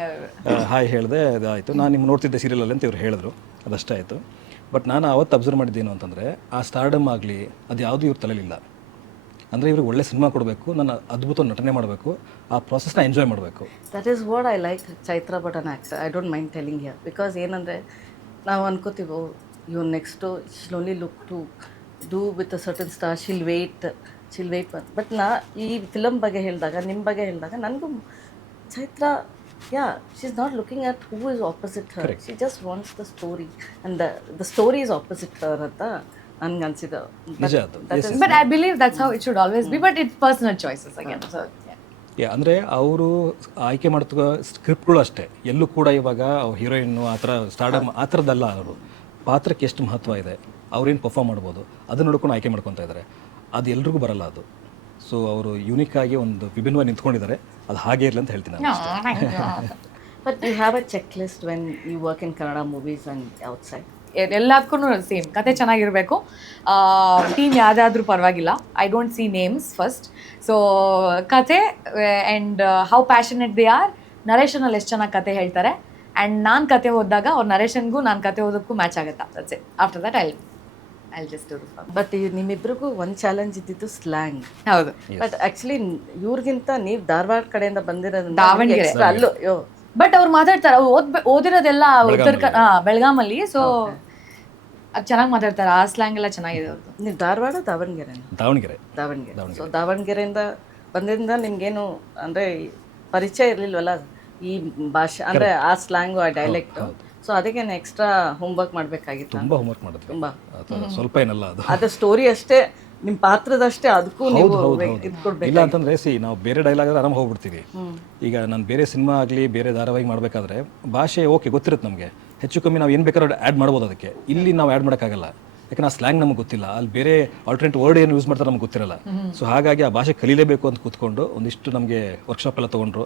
ಹಾಯ್ ಹೇಳಿದೆ, ಅದಾಯಿತು. ನಾನು ನಿಮ್ಮ ನೋಡ್ತಿದ್ದೆ ಸೀರಿಯಲಲ್ಲಿ ಅಂತ ಇವ್ರು ಹೇಳಿದ್ರು, ಅದಷ್ಟೇ ಆಯಿತು. ಬಟ್ ನಾನು ಅವತ್ತು ಅಬ್ಸರ್ವ್ ಮಾಡಿದ್ದೇನು ಅಂತಂದರೆ, ಆ ಸ್ಟಾರ್ಡಮ್ ಆಗಲಿ ಅದು ಯಾವುದೂ ಇವ್ರ ತಲೆಯಲ್ಲಿಲ್ಲ. ಅಂದರೆ ಇವ್ರಿಗೆ ಒಳ್ಳೆ ಸಿನಿಮಾ ಕೊಡಬೇಕು, ನಾನು ಅದ್ಭುತ ನಟನೆ ಮಾಡಬೇಕು, ಆ ಪ್ರಾಸೆಸ್ನ ಎಂಜಾಯ್ ಮಾಡಬೇಕು. That is what I like Chaitra but an actor. I don't mind telling here. Because ಏನಂದರೆ ನಾವು ಅನ್ಕೋತೀವೋ ಇವ್ next she'll only look to do with a certain star, she'll wait. But ನಾ ಈ ಫಿಲಮ್ ಬಗ್ಗೆ ಹೇಳಿದಾಗ, ನಿಮ್ಮ ಬಗ್ಗೆ ಹೇಳಿದಾಗ ನನಗೂ Chaitra, she is not looking at who is opposite her, she just wants the story and the story is opposite her ಅಂತ ನನ್ಗೆ ಅನ್ಸಿದ್ದು. But I believe that's how it should always be, but it's personal choices again. So ಅಂದರೆ ಅವರು ಆಯ್ಕೆ ಮಾಡ್ತೋ ಸ್ಕ್ರಿಪ್ಟ್ಗಳು ಅಷ್ಟೇ. ಎಲ್ಲೂ ಕೂಡ ಇವಾಗ heroine ಆ ಥರ ಸ್ಟಾರ್ಡಮ್ ಆ ಥರದ್ದಲ್ಲ. ಅವರು ಪಾತ್ರಕ್ಕೆ ಎಷ್ಟು ಮಹತ್ವ ಇದೆ, ಅವ್ರೇನು ಪರ್ಫಾರ್ಮ್ ಮಾಡ್ಬೋದು ಅದನ್ನ ನೋಡ್ಕೊಂಡು ಆಯ್ಕೆ ಮಾಡ್ಕೊತಾ ಇದ್ದಾರೆ. ಅದು ಎಲ್ರಿಗೂ ಬರಲ್ಲ ಅದು. ಸೊ ಅವರು ಯೂನಿಕ್ ಆಗಿ ಒಂದು ವಿಭಿನ್ನವಾಗಿ ನಿಂತ್ಕೊಂಡಿದ್ದಾರೆ. ಅದು ಹಾಗೆ ಇರಲಿ ಅಂತ ಹೇಳ್ತೀನಿ ನಾನು. But you have a checklist when you work in Kannada movies and outside? ಎಲ್ಲದಕ್ಕೂ ಸೇಮ್, ಕತೆ ಚೆನ್ನಾಗಿರಬೇಕು, ಟೀಮ್ ಯಾವುದಾದ್ರೂ ಪರವಾಗಿಲ್ಲ. I don't see names first. So ಕತೆ and how passionate they are, ನರೇಶನಲ್ಲಿ ಎಷ್ಟು ಚೆನ್ನಾಗಿ ಕತೆ ಹೇಳ್ತಾರೆ, ಆ್ಯಂಡ್ ನಾನು ಕತೆ ಓದಿದಾಗ ಅವ್ರ ನರೇಶನ್ಗೂ ನಾನು ಕತೆ ಓದೋಕ್ಕೂ ಮ್ಯಾಚ್ ಆಗುತ್ತಾ that's it. After that I just do this. But ನಿಮ್ಮಿಬ್ರಿಗೂ ಒಂದು ಚಾಲೆಂಜ್ ಇದ್ದಿದ್ದು ಸ್ಲ್ಯಾಂಗ್. ಹೌದು. ಬಟ್ ಆಕ್ಚುಲಿ ಇವ್ರಿಗಿಂತ ನೀವು ಧಾರವಾಡ ಕಡೆಯಿಂದ ಬಂದಿರೋದ್ರಿಂದ ದಾವಣಗೆರೆ. extra ಅಲ್ಲೂ ಬಟ್ ಅವ್ರು ಮಾತಾಡ್ತಾರೆ, ಅವ್ರು ಓದಿರೋದೆಲ್ಲ ಬೆಳಗಾಮಲ್ಲಿ, ಸೊ ಅದು ಚೆನ್ನಾಗಿ ಮಾತಾಡ್ತಾರೆ, ಆ ಸ್ಲ್ಯಾಂಗ್ ಎಲ್ಲ ಚೆನ್ನಾಗಿದೆ ಅವ್ರದ್ದು. ನೀವು ಧಾರವಾಡ ದಾವಣಗೆರೆ ದಾವಣಗೆರೆ. ಸೊ ದಾವಣಗೆರೆಯಿಂದ ಬಂದಿದ್ದರಿಂದ ನಿಮ್ಗೇನು ಅಂದರೆ ಪರಿಚಯ ಇರಲಿಲ್ವಲ್ಲ ಈ ಭಾಷೆ, ಅಂದರೆ ಆ ಸ್ಲ್ಯಾಂಗು, ಆ ಡೈಲೆಕ್ಟು. ಸೊ ಅದಕ್ಕೆ ಎಕ್ಸ್ಟ್ರಾ ಹೋಮ್ವರ್ಕ್ ಮಾಡಬೇಕಾಗಿತ್ತು. ತುಂಬ ಹೋಮ್ವರ್ಕ್ ಮಾಡಿದ್ವಿ, ತುಂಬ ಸ್ವಲ್ಪ ಏನಲ್ಲ ಅದು. ಅದು ಸ್ಟೋರಿ ಅಷ್ಟೇ, ನಿಮ್ಮ ಪಾತ್ರದಷ್ಟೇ, ಅದಕ್ಕೂ ನೀವು ಇದು ಕೊಡ್ಬೇಕು. ಇಲ್ಲ ಅಂತಂದ್ರೆ ನಾವು ಬೇರೆ ಡೈಲಾಗ್ ಆದ್ರೆ ಆರಾಮ ಹೋಗ್ಬಿಡ್ತೀವಿ. ಈಗ ನಾನು ಬೇರೆ ಸಿನಿಮಾ ಆಗಲಿ ಬೇರೆ ಧಾರಾವಾಹಿ ಮಾಡಬೇಕಾದ್ರೆ ಭಾಷೆ ಓಕೆ ಗೊತ್ತಿರುತ್ತೆ ನಮಗೆ, ಹೆಚ್ಚು ಕಮ್ಮಿ ನಾವು ಏನು ಬೇಕಾದ್ರೂ ಆ್ಯಡ್ ಮಾಡ್ಬೋದು ಅದಕ್ಕೆ. ಇಲ್ಲಿ ನಾವು ಆ್ಯಡ್ ಮಾಡೋಕ್ಕಾಗಲ್ಲ, ಯಾಕಂದ್ರೆ ಆ ಸ್ಲ್ಯಾಂಗ್ ನಮಗೆ ಗೊತ್ತಿಲ್ಲ, ಅಲ್ಲಿ ಬೇರೆ ಆಲ್ಟರ್ನೇಟ್ ವರ್ಡ್ ಏನು ಯೂಸ್ ಮಾಡ್ತಾರೆ ನಮ್ಗೆ ಗೊತ್ತಿರಲ್ಲ. ಸೊ ಹಾಗಾಗಿ ಆ ಭಾಷೆ ಕಲೀಲೇಬೇಕು ಅಂತ ಕೂತ್ಕೊಂಡು ಒಂದಿಷ್ಟು ನಮಗೆ ವರ್ಕ್ಶಾಪ್ ಎಲ್ಲ ತೊಗೊಂಡ್ರು,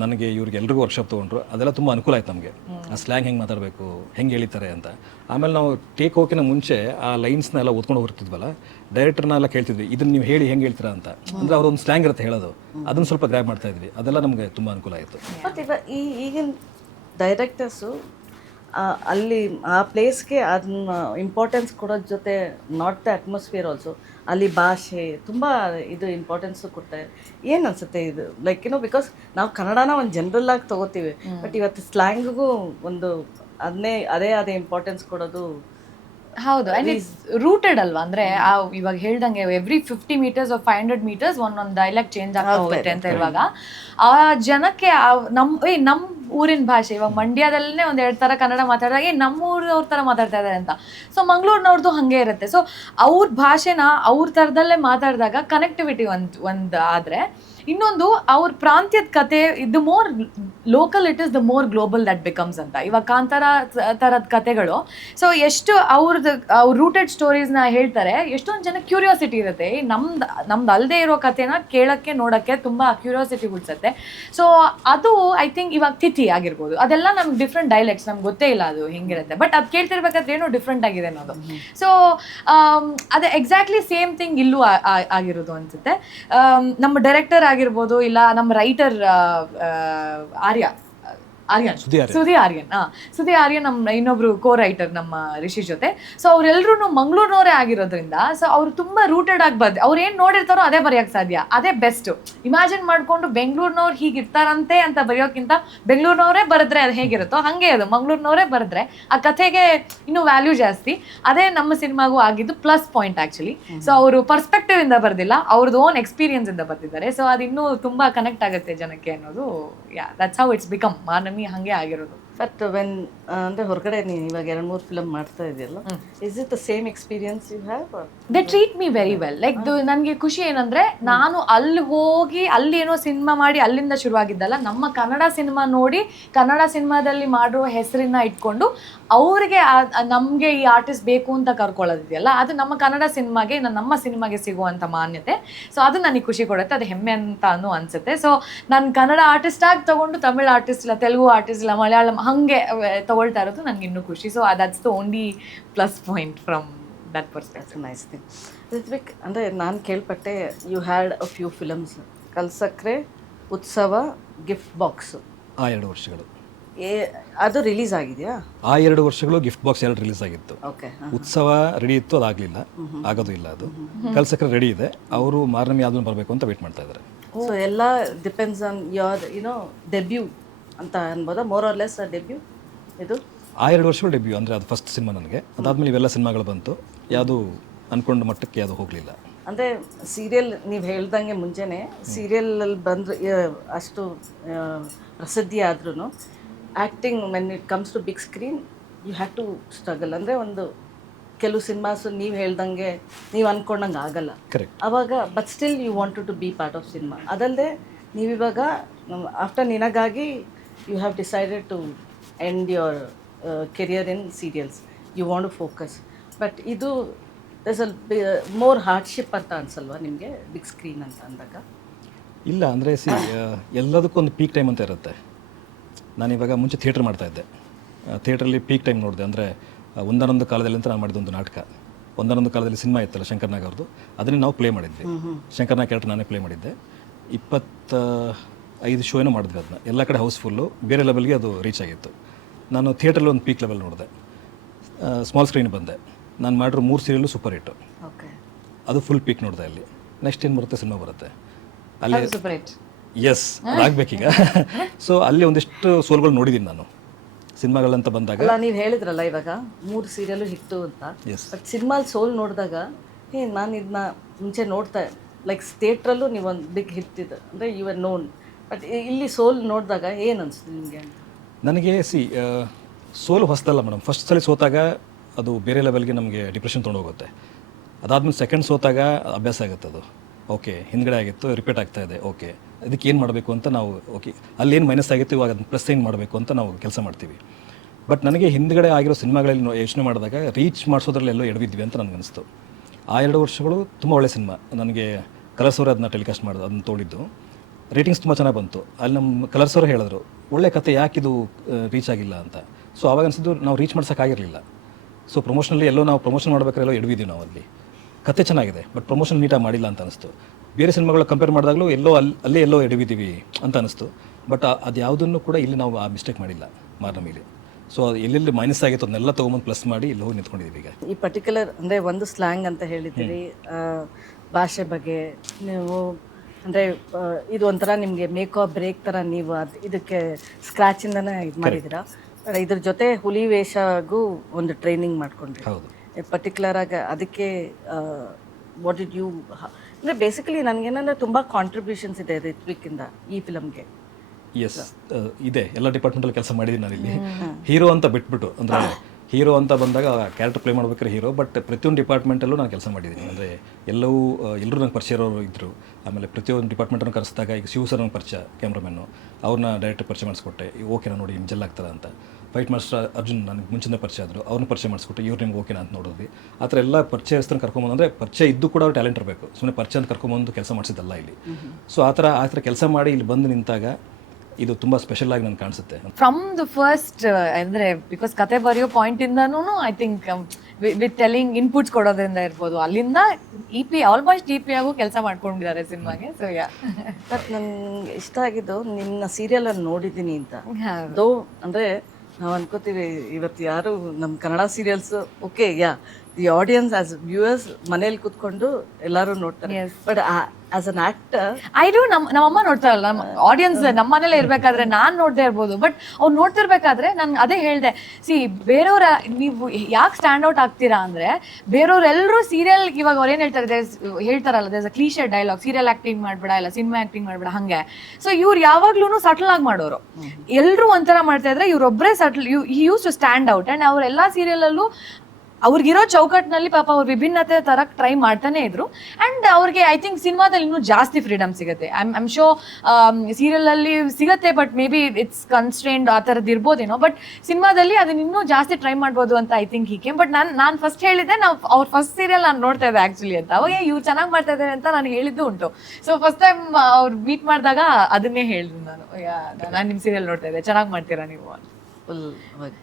ನನಗೆ ಇವ್ರಿಗೆ ಎಲ್ರಿಗೂ ವರ್ಕ್ಶಾಪ್ ತೊಗೊಂಡ್ರು. ಅದೆಲ್ಲ ತುಂಬ ಅನುಕೂಲ ಆಯ್ತು ನಮಗೆ, ಆ ಸ್ಲ್ಯಾಂಗ್ ಹೆಂಗೆ ಮಾತಾಡಬೇಕು, ಹೆಂಗೆ ಹೇಳಿತಾರೆ ಅಂತ. ಆಮೇಲೆ ನಾವು ಟೇಕ್ ಹೋಗೋಕ್ಕಿಂತ ಮುಂಚೆ ಆ ಲೈನ್ಸ್ನ ಎಲ್ಲ ಓದ್ಕೊಂಡು ಹೋಗ್ತಿದ್ವಲ್ಲ, ಡೈರೆಕ್ಟರ್ನ ಎಲ್ಲ ಕೇಳ್ತಿದ್ವಿ, ಇದನ್ನು ನೀವು ಹೇಳಿ ಹೆಂಗೆ ಹೇಳ್ತೀರಾ ಅಂತ. ಅಂದರೆ ಅವ್ರೊಂದು ಸ್ಲ್ಯಾಂಗ್ ಇರುತ್ತೆ ಹೇಳೋದು, ಅದನ್ನು ಸ್ವಲ್ಪ ಗ್ರ್ಯಾಬ್ ಮಾಡ್ತಾ ಇದ್ವಿ. ಅದೆಲ್ಲ ನಮಗೆ ತುಂಬ ಅನುಕೂಲ ಆಯಿತು. ಬಟ್ ಈಗಿನ ಡೈರೆಕ್ಟರ್ಸು ಅಲ್ಲಿ ಆ ಪ್ಲೇಸ್ಗೆ ಅದನ್ನ ಇಂಪಾರ್ಟೆನ್ಸ್ ಕೊಡೋದ್ರ ಜೊತೆ ನಾಟ್ ದ ಅಟ್ಮಾಸ್ಫಿಯರ್ ಆಲ್ಸೋ, ಅಲ್ಲಿ ಭಾಷೆ ತುಂಬ ಇದು ಇಂಪಾರ್ಟೆನ್ಸು ಕೊಡ್ತಾರೆ. ಏನು ಅನಿಸುತ್ತೆ ಇದು, ಲೈಕ್ ಬಿಕಾಸ್ ನಾವು ಕನ್ನಡನ ಒಂದು ಜನರಲ್ ಆಗಿ ತೊಗೋತೀವಿ, ಬಟ್ ಇವತ್ತು ಸ್ಲ್ಯಾಂಗಿಗೂ ಒಂದು ಅದೇ ಇಂಪಾರ್ಟೆನ್ಸ್ ಕೊಡೋದು. ಹೌದು, ಆ್ಯಂಡ್ ಇಟ್ಸ್ ರೂಟೆಡ್ ಅಲ್ವಾ, ಅಂದರೆ ಇವಾಗ ಹೇಳ್ದಂಗೆ ಎವ್ರಿ 50 meters or 500 meters ಒಂದೊಂದು ಡೈಲಾಗ್ ಚೇಂಜ್ ಆಗ್ತಾ ಹೋಗುತ್ತೆ ಅಂತ ಇರುವಾಗ ಆ ಜನಕ್ಕೆ ನಮ್ಮ ಊರಿನ ಭಾಷೆ, ಇವಾಗ ಮಂಡ್ಯದಲ್ಲೇ ಒಂದು 2 ಥರ ಕನ್ನಡ ಮಾತಾಡಿದಾಗ ನಮ್ಮ ಊರವ್ರ ಥರ ಮಾತಾಡ್ತಾ ಇದ್ದಾರೆ ಅಂತ. ಸೊ ಮಂಗಳೂರಿನವ್ರದ್ದು ಹಾಗೆ ಇರುತ್ತೆ. ಸೊ ಅವ್ರ ಭಾಷೆನ ಅವ್ರ ಥರದಲ್ಲೇ ಮಾತಾಡಿದಾಗ ಕನೆಕ್ಟಿವಿಟಿ ಒಂದು ಆದರೆ, ಇನ್ನೊಂದು ಅವ್ರ ಪ್ರಾಂತ್ಯದ ಕತೆ, the more local it is the more global that becomes ಅಂತ. ಇವಾಗ ಕಾಂತಾರ ಥರದ ಕತೆಗಳು, ಸೊ ಎಷ್ಟು ಅವ್ರ ರೂಟೆಡ್ ಸ್ಟೋರೀಸ್ನ ಹೇಳ್ತಾರೆ, ಎಷ್ಟೊಂದು ಜನ ಕ್ಯೂರಿಯಾಸಿಟಿ ಇರುತ್ತೆ, ನಮ್ದು ಅಲ್ಲದೆ ಇರೋ ಕತೆನ ಕೇಳೋಕ್ಕೆ ನೋಡೋಕ್ಕೆ ತುಂಬ ಕ್ಯೂರಿಯಾಸಿಟಿ ಹುಡ್ಸತ್ತೆ. ಸೊ ಅದು ಐ ಥಿಂಕ್ ಇವಾಗ ತಿಥಿ ಆಗಿರ್ಬೋದು, ಅದೆಲ್ಲ ನಮ್ಗೆ ಡಿಫ್ರೆಂಟ್ ಡೈಲೆಕ್ಟ್ಸ್, ನಮ್ಗೆ ಗೊತ್ತೇ ಇಲ್ಲ ಅದು ಹೆಂಗಿರುತ್ತೆ, ಬಟ್ ಅದು ಕೇಳ್ತಿರ್ಬೇಕಾದ್ರೆ ಏನೋ ಡಿಫ್ರೆಂಟ್ ಆಗಿದೆ ಅನ್ನೋದು. ಸೊ ಅದೇ ಎಕ್ಸಾಕ್ಟ್ಲಿ ಸೇಮ್ ಥಿಂಗ್ ಇಲ್ಲೂ ಆಗಿರೋದು ಅನ್ಸುತ್ತೆ. ನಮ್ಮ ಡೈರೆಕ್ಟರ್ ಆಗಿರ್ಬೋದು, ಇಲ್ಲ ನಮ್ಮ ರೈಟರ್ ಸುದಿ ಆರ್ಯನ್ ನಮ್ಮ ಇನ್ನೊಬ್ರು ಕೋ ರೈಟರ್ ನಮ್ಮ ರಿಷಿ ಜೊತೆ. ಸೊ ಅವ್ರೆಲ್ರೂ ಮಂಗಳೂರಿನವರೇ ಆಗಿರೋದ್ರಿಂದ, ಸೊ ಅವ್ರು ತುಂಬಾ ರೂಟೆಡ್ ಆಗಿ ಅವ್ರು ಏನ್ ನೋಡಿರ್ತಾರೋ ಅದೇ ಬರೆಯೋಕೆ ಸಾಧ್ಯ, ಅದೇ ಬೆಸ್ಟ್. ಇಮ್ಯಾಜಿನ್ ಮಾಡ್ಕೊಂಡು ಬೆಂಗಳೂರಿನವ್ರು ಹೀಗಿರ್ತಾರಂತೆ ಅಂತ ಬರೆಯೋಕ್ಕಿಂತ ಬೆಂಗಳೂರಿನವರೇ ಬರೆದ್ರೆ ಅದು ಹೇಗಿರುತ್ತೋ ಹಂಗೆ ಅದು ಮಂಗಳೂರಿನವರೇ ಬರೆದ್ರೆ ಆ ಕಥೆಗೆ ಇನ್ನೂ ವ್ಯಾಲ್ಯೂ ಜಾಸ್ತಿ. ಅದೇ ನಮ್ಮ ಸಿನಿಮಾಗೂ ಆಗಿದ್ದು ಪ್ಲಸ್ ಪಾಯಿಂಟ್ ಆಕ್ಚುಲಿ. ಸೊ ಅವರು ಪರ್ಸ್ಪೆಕ್ಟಿವ್ ಇಂದ ಬರ್ದಿಲ್ಲ, ಅವ್ರದ್ದು ಓನ್ ಎಕ್ಸ್ಪೀರಿಯನ್ಸ್ ಇಂದ ಬರ್ತಿದ್ದಾರೆ. ಸೊ ಅದು ಇನ್ನೂ ತುಂಬಾ ಕನೆಕ್ಟ್ ಆಗುತ್ತೆ ಜನಕ್ಕೆ ಅನ್ನೋದು. That's how it's become Manavi, ಹಂಗೆ ಆಗಿರೋದು. ಬಟ್ ವೆನ್ ಅಂದರೆ ಹೊರಗಡೆ ನೀನು ಇವಾಗ 2-3 ಫಿಲಮ್ ಮಾಡ್ತಾ ಇದೆಯಲ್ಲ, is it the same experience you have? They treat me very well. Like ನನಗೆ ಖುಷಿ ಏನಂದ್ರೆ, ನಾನು ಅಲ್ಲಿ ಹೋಗಿ ಅಲ್ಲಿ ಏನೋ ಸಿನಿಮಾ ಮಾಡಿ ಅಲ್ಲಿಂದ ಶುರುವಾಗಿದ್ದಲ್ಲ, ನಮ್ಮ ಕನ್ನಡ ಸಿನಿಮಾ ನೋಡಿ ಕನ್ನಡ ಸಿನಿಮಾದಲ್ಲಿ ಮಾಡೋ ಹೆಸರನ್ನ ಇಟ್ಕೊಂಡು ಅವ್ರಿಗೆ ನಮಗೆ ಈ ಆರ್ಟಿಸ್ಟ್ ಬೇಕು ಅಂತ ಕರ್ಕೊಳ್ಳೋದಿದೆಯಲ್ಲ, ಅದು ನಮ್ಮ ಕನ್ನಡ ಸಿನಿಮಾಗೆ, ನಮ್ಮ ಸಿನಿಮಾಗೆ ಸಿಗುವಂಥ ಮಾನ್ಯತೆ. ಸೊ ಅದು ನನಗೆ ಖುಷಿ ಕೊಡುತ್ತೆ, ಅದು ಹೆಮ್ಮೆ ಅಂತಾನು ಅನ್ಸುತ್ತೆ. ಸೊ ನಾನು ಕನ್ನಡ ಆರ್ಟಿಸ್ಟ್ ಆಗಿ ತಗೊಂಡು ತಮಿಳ್ ಆರ್ಟಿಸ್ಟ್ ಇಲ್ಲ, ತೆಲುಗು ಆರ್ಟಿಸ್ಟ್ ಇಲ್ಲ, ಮಲಯಾಳಂ ಹಂಗೆ ತಗೊಳ್ತಾ ಇರೋದು ನನಗೆ ಇನ್ನೂ ಖುಷಿ. So that's the only plus point from that perspective. Nice thing. Rithvik, ಅಂದರೆ ನಾನು ಕೇಳ್ಪಟ್ಟೆ you had a few films, Kalsakre, Utsava, gift box. ಆ 2 ವರ್ಷಗಳು ಅದು ರಿಲೀಸ್ ಆಗಿದೆಯಾ? ಆ 2 ವರ್ಷಗಳು ಗಿಫ್ಟ್ ಬಾಕ್ಸ್ 2 ರಿಲೀಸ್ ಆಗಿತ್ತು. ಓಕೆ. ಉತ್ಸವ ರೆಡಿ ಇತ್ತು, ಅದಾಗಲಿಲ್ಲ, ಆಗೋದು ಇಲ್ಲ. ಅದು ಕಲ್ಸಕ್ರೆ ರೆಡಿ ಇದೆ, ಅವರು ಮಾರ್ನಮಿ ಯಾವ್ದನ್ನು ಬರಬೇಕು ಅಂತ ವೇಟ್ ಮಾಡ್ತಾ ಇದ್ದಾರೆ. ಸೊ ಎಲ್ಲ ಡಿಪೆಂಡ್ಸ್ ಆನ್ ಯೋರ್ ಡೆಬ್ಯೂ ಅಂತ ಅನ್ಬೋದಾ, ಮೋರ್ ಆರ್ ಲೆಸ್ ಡೆಬ್ಯೂ ಇದು? ಆ 2 ವರ್ಷಗಳು ಡೆಬ್ಯೂ, ಅಂದರೆ ಅದು ಫಸ್ಟ್ ಸಿನಿಮಾ ನನಗೆ. ಅದಾದಮೇಲೆ ಇವೆಲ್ಲ ಸಿನಿಮಾಗಳು ಬಂತು, ಯಾವುದು ಅಂದ್ಕೊಂಡ ಮಟ್ಟಕ್ಕೆ ಯಾವುದು ಹೋಗಲಿಲ್ಲ. ಅಂದರೆ ಸೀರಿಯಲ್ ನೀವು ಹೇಳ್ದಂಗೆ ಮುಂಚೆನೇ ಸೀರಿಯಲಲ್ಲಿ ಬಂದು ಅಷ್ಟು ಪ್ರಸಿದ್ಧಿ ಆದ್ರೂ acting when it comes to big screen you have to struggle. ಅಂದರೆ ಒಂದು ಕೆಲವು ಸಿನಿಮಾಸು ನೀವು ಹೇಳ್ದಂಗೆ ನೀವು ಅಂದ್ಕೊಂಡಂಗೆ ಆಗಲ್ಲ ಆವಾಗ, but still you wanted to be part of cinema. ಅದಲ್ಲದೆ ನೀವಿವಾಗ after Ninagaagi you have decided to end your career in serials, you want to focus. But ಇದು ದಸ್ ಅಲ್ ಮೋರ್ ಹಾರ್ಡ್ಶಿಪ್ ಅಂತ ಅನ್ಸಲ್ವಾ ನಿಮಗೆ ಬಿಗ್ ಸ್ಕ್ರೀನ್ ಅಂತ ಅಂದಾಗ? ಇಲ್ಲ, ಅಂದರೆ ಎಲ್ಲದಕ್ಕೊಂದು ಪೀಕ್ ಟೈಮ್ ಅಂತ ಇರುತ್ತೆ. ನಾನಿವಾಗ ಮುಂಚೆ ಥಿಯೇಟ್ರ್ ಮಾಡ್ತಾಯಿದ್ದೆ, ಥಿಯೇಟ್ರಲ್ಲಿ ಪೀಕ್ ಟೈಮ್ ನೋಡಿದೆ. ಅಂದರೆ ಒಂದೊಂದು ಕಾಲದಲ್ಲಿ ಅಂತ ನಾನು ಮಾಡಿದ್ದೊಂದು ನಾಟಕ, ಒಂದೊಂದು ಕಾಲದಲ್ಲಿ ಸಿನಿಮಾ ಇತ್ತಲ್ಲ ಶಂಕರ್ನಾಗ್ ಅವ್ರದ್ದು, ಅದನ್ನೇ ನಾವು ಪ್ಲೇ ಮಾಡಿದ್ವಿ. ಶಂಕರ್ನಾಗ್ ಕ್ಯಾರೆಕ್ಟರ್ ನಾನೇ ಪ್ಲೇ ಮಾಡಿದ್ದೆ. 25 ಶೋ ಏನೋ ಮಾಡಿದ್ವಿ. ಅದನ್ನ ಎಲ್ಲ ಕಡೆ ಹೌಸ್ಫುಲ್ಲು, ಬೇರೆ ಲೆವೆಲ್ಗೆ ಅದು ರೀಚ್ ಆಗಿತ್ತು. ನಾನು ಥಿಯೇಟ್ರಲ್ಲಿ ಒಂದು ಪೀಕ್ ಲೆವೆಲ್ ನೋಡಿದೆ, ಸ್ಮಾಲ್ ಸ್ಕ್ರೀನ್ ಬಂದೆ, ನಾನು ಮಾಡಿರೋ 3 ಸೀರಿಯಲ್ಲು ಸೂಪರ್ ಹಿಟ್ಟು, ಓಕೆ. ಅದು ಫುಲ್ ಪೀಕ್ ನೋಡಿದೆ. ಅಲ್ಲಿ ನೆಕ್ಸ್ಟ್ ಏನು ಬರುತ್ತೆ, ಸಿನಿಮಾ ಬರುತ್ತೆ, ಅಲ್ಲಿ ಸೂಪರ್ ಹಿಟ್. ಎಸ್ ಅದಾಗಬೇಕೀಗ. ಸೊ ಅಲ್ಲಿ ಒಂದಿಷ್ಟು ಸೋಲ್ಗಳು ನೋಡಿದ್ದೀನಿ ನಾನು ಸಿನಿಮಾಗಳಂತ ಬಂದಾಗ. ಅಲ್ಲ, ನೀವು ಹೇಳಿದ್ರಲ್ಲ ಇವಾಗ 3 ಸೀರಿಯಲ್ ಹಿಟ್ಟು ಅಂತ, Yes. ಬಟ್ ಸಿನಿಮಾಲ್ ಸೋಲ್ ನೋಡಿದಾಗ ನಾನು ಇದನ್ನ ಮುಂಚೆ ನೋಡ್ತಾ ಲೈಕ್ ಥಿಯೇಟ್ರಲ್ಲೂ ನೀವು ಒಂದು ಬಿಗ್ ಹಿಟ್ ಇದೆ ಅಂದರೆ ಯು ಆರ್ ನೋನ್, ಬಟ್ ಇಲ್ಲಿ ಸೋಲ್ ನೋಡಿದಾಗ ಏನು ಅನಿಸ್ತು ನಿಮಗೆ ಅಂತ? ನನಗೆ ಸೋಲು ಹೊಸದಲ್ಲ ಮೇಡಮ್. ಫಸ್ಟ್ ಸಲ ಸೋತಾಗ ಅದು ಬೇರೆ ಲೆವೆಲ್ಗೆ ನಮಗೆ ಡಿಪ್ರೆಷನ್ ತೊಗೊಂಡೋಗುತ್ತೆ. ಅದಾದ್ಮೇಲೆ ಸೆಕೆಂಡ್ ಸೋತಾಗ ಅಭ್ಯಾಸ ಆಗುತ್ತೆ. ಅದು ಓಕೆ ಹಿಂದ್ಗಡೆ ಆಗಿತ್ತು, ರಿಪೀಟ್ ಆಗ್ತಾ ಇದೆ, ಓಕೆ ಅದಕ್ಕೆ ಏನು ಮಾಡಬೇಕು ಅಂತ ನಾವು, ಓಕೆ ಅಲ್ಲಿ ಏನು ಮೈನಸ್ ಆಗಿತ್ತು ಇವಾಗ ಅದನ್ನ ಪ್ಲಸ್ ಏನು ಮಾಡಬೇಕು ಅಂತ ನಾವು ಕೆಲಸ ಮಾಡ್ತೀವಿ. ಬಟ್ ನನಗೆ ಹಿಂದ್ಗಡೆ ಆಗಿರೋ ಸಿನಿಮಾಗಳಲ್ಲಿ ಯೋಚನೆ ಮಾಡಿದಾಗ ರೀಚ್ ಮಾಡಿಸೋದ್ರಲ್ಲಿ ಎಲ್ಲೋ ಎಡವಿದ್ವಿ ಅಂತ ನನಗೆ ಅನಿಸ್ತು. ಆ 2 ವರ್ಷಗಳು ತುಂಬ ಒಳ್ಳೆ ಸಿನಿಮಾ. ನನಗೆ ಕಲರ್ಸ್ ಅವರು ಅದನ್ನ ಟೆಲಿಕಾಸ್ಟ್ ಮಾಡೋದು, ಅದನ್ನ ತೋಡಿದ್ದು ರೇಟಿಂಗ್ಸ್ ತುಂಬ ಚೆನ್ನಾಗಿ ಬಂತು. ಅಲ್ಲಿ ನಮ್ಮ ಕಲರ್ಸ್ ಅವರು ಹೇಳಿದ್ರು ಒಳ್ಳೆ ಕತೆ ಯಾಕಿದು ರೀಚ್ ಆಗಿಲ್ಲ ಅಂತ. ಸೊ ಆವಾಗ ಅನಿಸಿದ್ದು ನಾವು ರೀಚ್ ಮಾಡ್ಸೋಕ್ಕಾಗಿರಲಿಲ್ಲ. ಸೊ ಪ್ರಮೋಷನಲ್ಲಿ ಎಲ್ಲೋ ನಾವು ಪ್ರಮೋಷನ್ ಮಾಡ್ಬೇಕಾದ್ರೆ ಎಲ್ಲೋ ಎಡವಿದ್ದೀವಿ ನಾವು. ಅಲ್ಲಿ ಕತೆ ಚೆನ್ನಾಗಿದೆ ಬಟ್ ಪ್ರಮೋಷನ್ ನೀಟಾಗಿ ಮಾಡಿಲ್ಲ ಅಂತ ಅನಿಸ್ತು. ಬೇರೆ ಸಿನಿಮಾಗಳ ಕಂಪೇರ್ ಮಾಡಿದಾಗಲೂ ಎಲ್ಲೋ ಅಲ್ಲೇ ಎಲ್ಲೋ ಎಡವಿದ್ದೀವಿ ಅಂತ ಅನಿಸ್ತು. ಬಟ್ ಅದು ಯಾವುದನ್ನು ಕೂಡ ಇಲ್ಲಿ ನಾವು ಆ ಮಿಸ್ಟೇಕ್ ಮಾಡಿಲ್ಲ ಮಾರನ ಮೇಲೆ. ಸೊ ಅದು ಎಲ್ಲೆಲ್ಲಿ ಮೈನಸ್ ಆಗಿತ್ತು ಅದನ್ನೆಲ್ಲ ತೊಗೊಂಬಂದು ಪ್ಲಸ್ ಮಾಡಿ ಇಲ್ಲಿ ಹೋಗಿ ನಿಂತ್ಕೊಂಡಿದ್ದೀವಿ ಈಗ. ಈ ಪರ್ಟಿಕ್ಯುಲರ್ ಅಂದರೆ ಒಂದು ಸ್ಲ್ಯಾಂಗ್ ಅಂತ ಹೇಳಿದ್ದೀರಿ, ಭಾಷೆ ಬಗ್ಗೆ ನೀವು ಅಂದರೆ ಇದು ಒಂಥರ ನಿಮಗೆ ಮೇಕ್ ಆರ್ ಬ್ರೇಕ್ ಥರ ನೀವು ಇದಕ್ಕೆ ಸ್ಕ್ರ್ಯಾಚಿಂದನೇ ಇದು ಮಾಡಿದ್ದೀರಾ. ಇದ್ರ ಜೊತೆ ಹುಲಿ ವೇಷಗೂ ಒಂದು ಟ್ರೈನಿಂಗ್ ಮಾಡ್ಕೊಂಡ್ರಿ. ಹೌದು. ಪರ್ಟಿಕ್ಯುಲರ್ ಆಗಿ ಅದಕ್ಕೆ ವಾಟ್ ಡಿಡ್ ಯು ಅಂದರೆ ಬೇಸಿಕಲಿ ನನಗೇನಂದರೆ ತುಂಬ ಕಾಂಟ್ರಿಬ್ಯೂಷನ್ಸ್ ಇದೆ ರಿತ್ವಿಕ್ಕಿಂದ ಈ ಫಿಲಮ್ಗೆ. ಎಸ್ ಇದೆ, ಎಲ್ಲ ಡಿಪಾರ್ಟ್ಮೆಂಟಲ್ಲಿ ಕೆಲಸ ಮಾಡಿದ್ದೀನಿ ನಾನಿಲ್ಲಿ. ಹೀರೋ ಅಂತ ಬಿಟ್ಬಿಟ್ಟು, ಅಂದರೆ ಹೀರೋ ಅಂತ ಬಂದಾಗ ಕ್ಯಾರೆಕ್ಟರ್ ಪ್ಲೇ ಮಾಡ್ಬೇಕಾದ್ರೆ ಹೀರೋ, ಬಟ್ ಪ್ರತಿಯೊಂದು ಡಿಪಾರ್ಟ್ಮೆಂಟಲ್ಲೂ ನಾನು ಕೆಲಸ ಮಾಡಿದ್ದೀನಿ. ಅಂದರೆ ಎಲ್ಲರೂ ನಂಗೆ ಪರಿಚಯ ಇರೋರು ಇದ್ದರು. ಆಮೇಲೆ ಪ್ರತಿಯೊಂದು ಡಿಪಾರ್ಟ್ಮೆಂಟನ್ನು ಕರೆಸಿದಾಗ ಈಗ ಶಿವ ಸರ್ ನಂಗೆ ಪರಿಚಯ, ಕ್ಯಾಮ್ರಾಮನ್ನು, ಅವ್ರನ್ನ ಡೈರೆಕ್ಟರ್ ಪರಿಚಯ ಮಾಡಿಸ್ಕೊಟ್ಟೆ. ಓಕೆನಾ ನೋಡಿ ನಿಮ್ಗೆ ಜೆಲ್ ಆಗ್ತದೆ ಅಂತ. ಫೈಟ್ ಮಾಸ್ಟರ್ ಅರ್ಜುನ್ ನನಗೆ ಮುಂಚಿನ ಪರಿಚಯ ಆದರು, ಅವ್ರನ್ನ ಪರಿಚಯ ಮಾಡಿಸ್ಕೊಟ್ಟು ಇವ್ರು ನಿಮ್ಗೆ ಓಕೆನಾ ಅಂತ ನೋಡಿದ್ವಿ. ಆ ಥರ ಎಲ್ಲ ಪರಿಚಯಸ್ಥರನ್ನ ಕರ್ಕೊಂಬಂದು, ಅಂದರೆ ಪರಿಚಯ ಇದ್ದು ಕೂಡ ಅವ್ರು ಟ್ಯಾಲೆಂಟ್ ಇರಬೇಕು, ಸುಮ್ಮನೆ ಪರಿಚಯ ಅಂತ ಕರ್ಕೊಂಬಂದು ಕೆಲಸ ಮಾಡಿಸಿದ್ದಲ್ಲ ಇಲ್ಲಿ. ಸೊ ಆ ಥರ ಕೆಲಸ ಮಾಡಿ ಇಲ್ಲಿ ಬಂದು ನಿಂತಾಗ ಇದು ತುಂಬ ಸ್ಪೆಷಲ್ ಆಗಿ ನನಗೆ ಕಾಣಿಸುತ್ತೆ. ಫ್ರಮ್ ದ ಫಸ್ಟ್ ಅಂದರೆ ಬಿಕಾಸ್ ಕತೆ ಬರೆಯೋ ಪಾಯಿಂಟಿಂದನೂ I think with telling inputs ಕೊಡೋದ್ರಿಂದ ಇರ್ಬೋದು, ಅಲ್ಲಿಂದ ಆಲ್ಮೋಸ್ಟ್ EP ಆಗು ಕೆಲಸ ಮಾಡ್ಕೊಂಡಿದ್ದಾರೆ ಸಿನಿಮಾಗೆ. ಸೊ ಯಾ, ಬಟ್ ನನ್ಗೆ ಇಷ್ಟ ಆಗಿದ್ದು ನಿನ್ನ ಸೀರಿಯಲನ್ನು ನೋಡಿದ್ದೀನಿ ಅಂತ. ದೋ ಅಂದರೆ ನಾವು ಅನ್ಕೋತೀವಿ ಇವತ್ತು ಯಾರು ನಮ್ಮ Kannada serials okay yeah the audience as viewers ಮನೇಲಿ ಕೂತ್ಕೊಂಡು ಎಲ್ಲರೂ ನೋಡ್ತಾರೆ. But as an actor I do. ನಮ್ಮಮ್ಮ ನೋಡ್ತಾರಲ್ಲ, ನಮ್ಮ ಆಡಿಯನ್ಸ್ ನಮ್ಮ ಮನೇಲೆ ಇರ್ಬೇಕಾದ್ರೆ ನಾನು ನೋಡ್ದೇ ಇರ್ಬೋದು, ಬಟ್ ಅವ್ರು ನೋಡ್ತಿರ್ಬೇಕಾದ್ರೆ ನಾನು ಅದೇ ಹೇಳಿದೆ, ಸಿ ಬೇರೆಯವ್ರ ನೀವು ಯಾಕೆ ಸ್ಟ್ಯಾಂಡ್ ಔಟ್ ಆಗ್ತೀರಾ ಅಂದರೆ ಬೇರೆಯವ್ರೆಲ್ಲರೂ ಸೀರಿಯಲ್ ಇವಾಗ ಅವ್ರು ಏನು ಹೇಳ್ತಾರಲ್ಲ there's a cliche dialogue, serial acting ಮಾಡಬೇಡ ಇಲ್ಲ ಸಿನಿಮಾ ಆ್ಯಕ್ಟಿಂಗ್ ಮಾಡಬೇಡ ಹಾಗೆ. ಸೊ ಇವ್ರು ಯಾವಾಗ್ಲೂ ಸಟಲ್ ಆಗಿ ಮಾಡೋರು, ಎಲ್ಲರೂ ಒಂಥರ ಮಾಡ್ತಾ ಇದ್ರೆ ಇವ್ರೊಬ್ಬರೇ subtle used to stand out. And ಅವರೆಲ್ಲ ಸೀರಿಯಲಲ್ಲೂ ಅವ್ರಿಗಿರೋ ಚೌಕಟ್ಟಿನಲ್ಲಿ ಪಾಪ ಅವ್ರು ವಿಭಿನ್ನತೆ ತರಕ್ಕೆ ಟ್ರೈ ಮಾಡ್ತಾನೆ ಇದ್ರು. ಆ್ಯಂಡ್ ಅವ್ರಿಗೆ ಐ ಥಿಂಕ್ ಸಿನಿಮಾದಲ್ಲಿ ಇನ್ನೂ ಜಾಸ್ತಿ ಫ್ರೀಡಮ್ ಸಿಗುತ್ತೆ. ಐಮ್ ಶೋ ಸೀರಿಯಲಲ್ಲಿ ಸಿಗುತ್ತೆ, ಬಟ್ ಮೇ ಬಿ ಇಟ್ಸ್ ಕನ್ಸ್ಟ್ರೇನ್ಡ್ ಆ ಥರದ್ದು ಇರ್ಬೋದೇನೋ, ಬಟ್ ಸಿನಿಮಾದಲ್ಲಿ ಅದನ್ನ ಇನ್ನೂ ಜಾಸ್ತಿ ಟ್ರೈ ಮಾಡ್ಬೋದು ಅಂತ ಐ ಥಿಂಕ್ ಹೀಗೆ. ಬಟ್ ನಾನು ಫಸ್ಟ್ ಹೇಳಿದ್ದೆ, ಅವ್ರ ಫಸ್ಟ್ ಸೀರಿಯಲ್ ನಾನು ನೋಡ್ತಾ ಇದ್ದೆ ಆ್ಯಕ್ಚುಲಿ ಅಂತ. ಅವಾಗ ಇವ್ರು ಚೆನ್ನಾಗಿ ಮಾಡ್ತಾ ಇದ್ದಾರೆ ಅಂತ ನಾನು ಹೇಳಿದ್ದು ಉಂಟು. ಸೊ ಫಸ್ಟ್ ಟೈಮ್ ಅವ್ರು ಮೀಟ್ ಮಾಡಿದಾಗ ಅದನ್ನೇ ಹೇಳಿದ್ರು ನಾನು ನಿಮ್ಮ ಸೀರಿಯಲ್ ನೋಡ್ತಾ ಇದ್ದೆ, ಚೆನ್ನಾಗಿ ಮಾಡ್ತೀರಾ ನೀವು. ಫುಲ್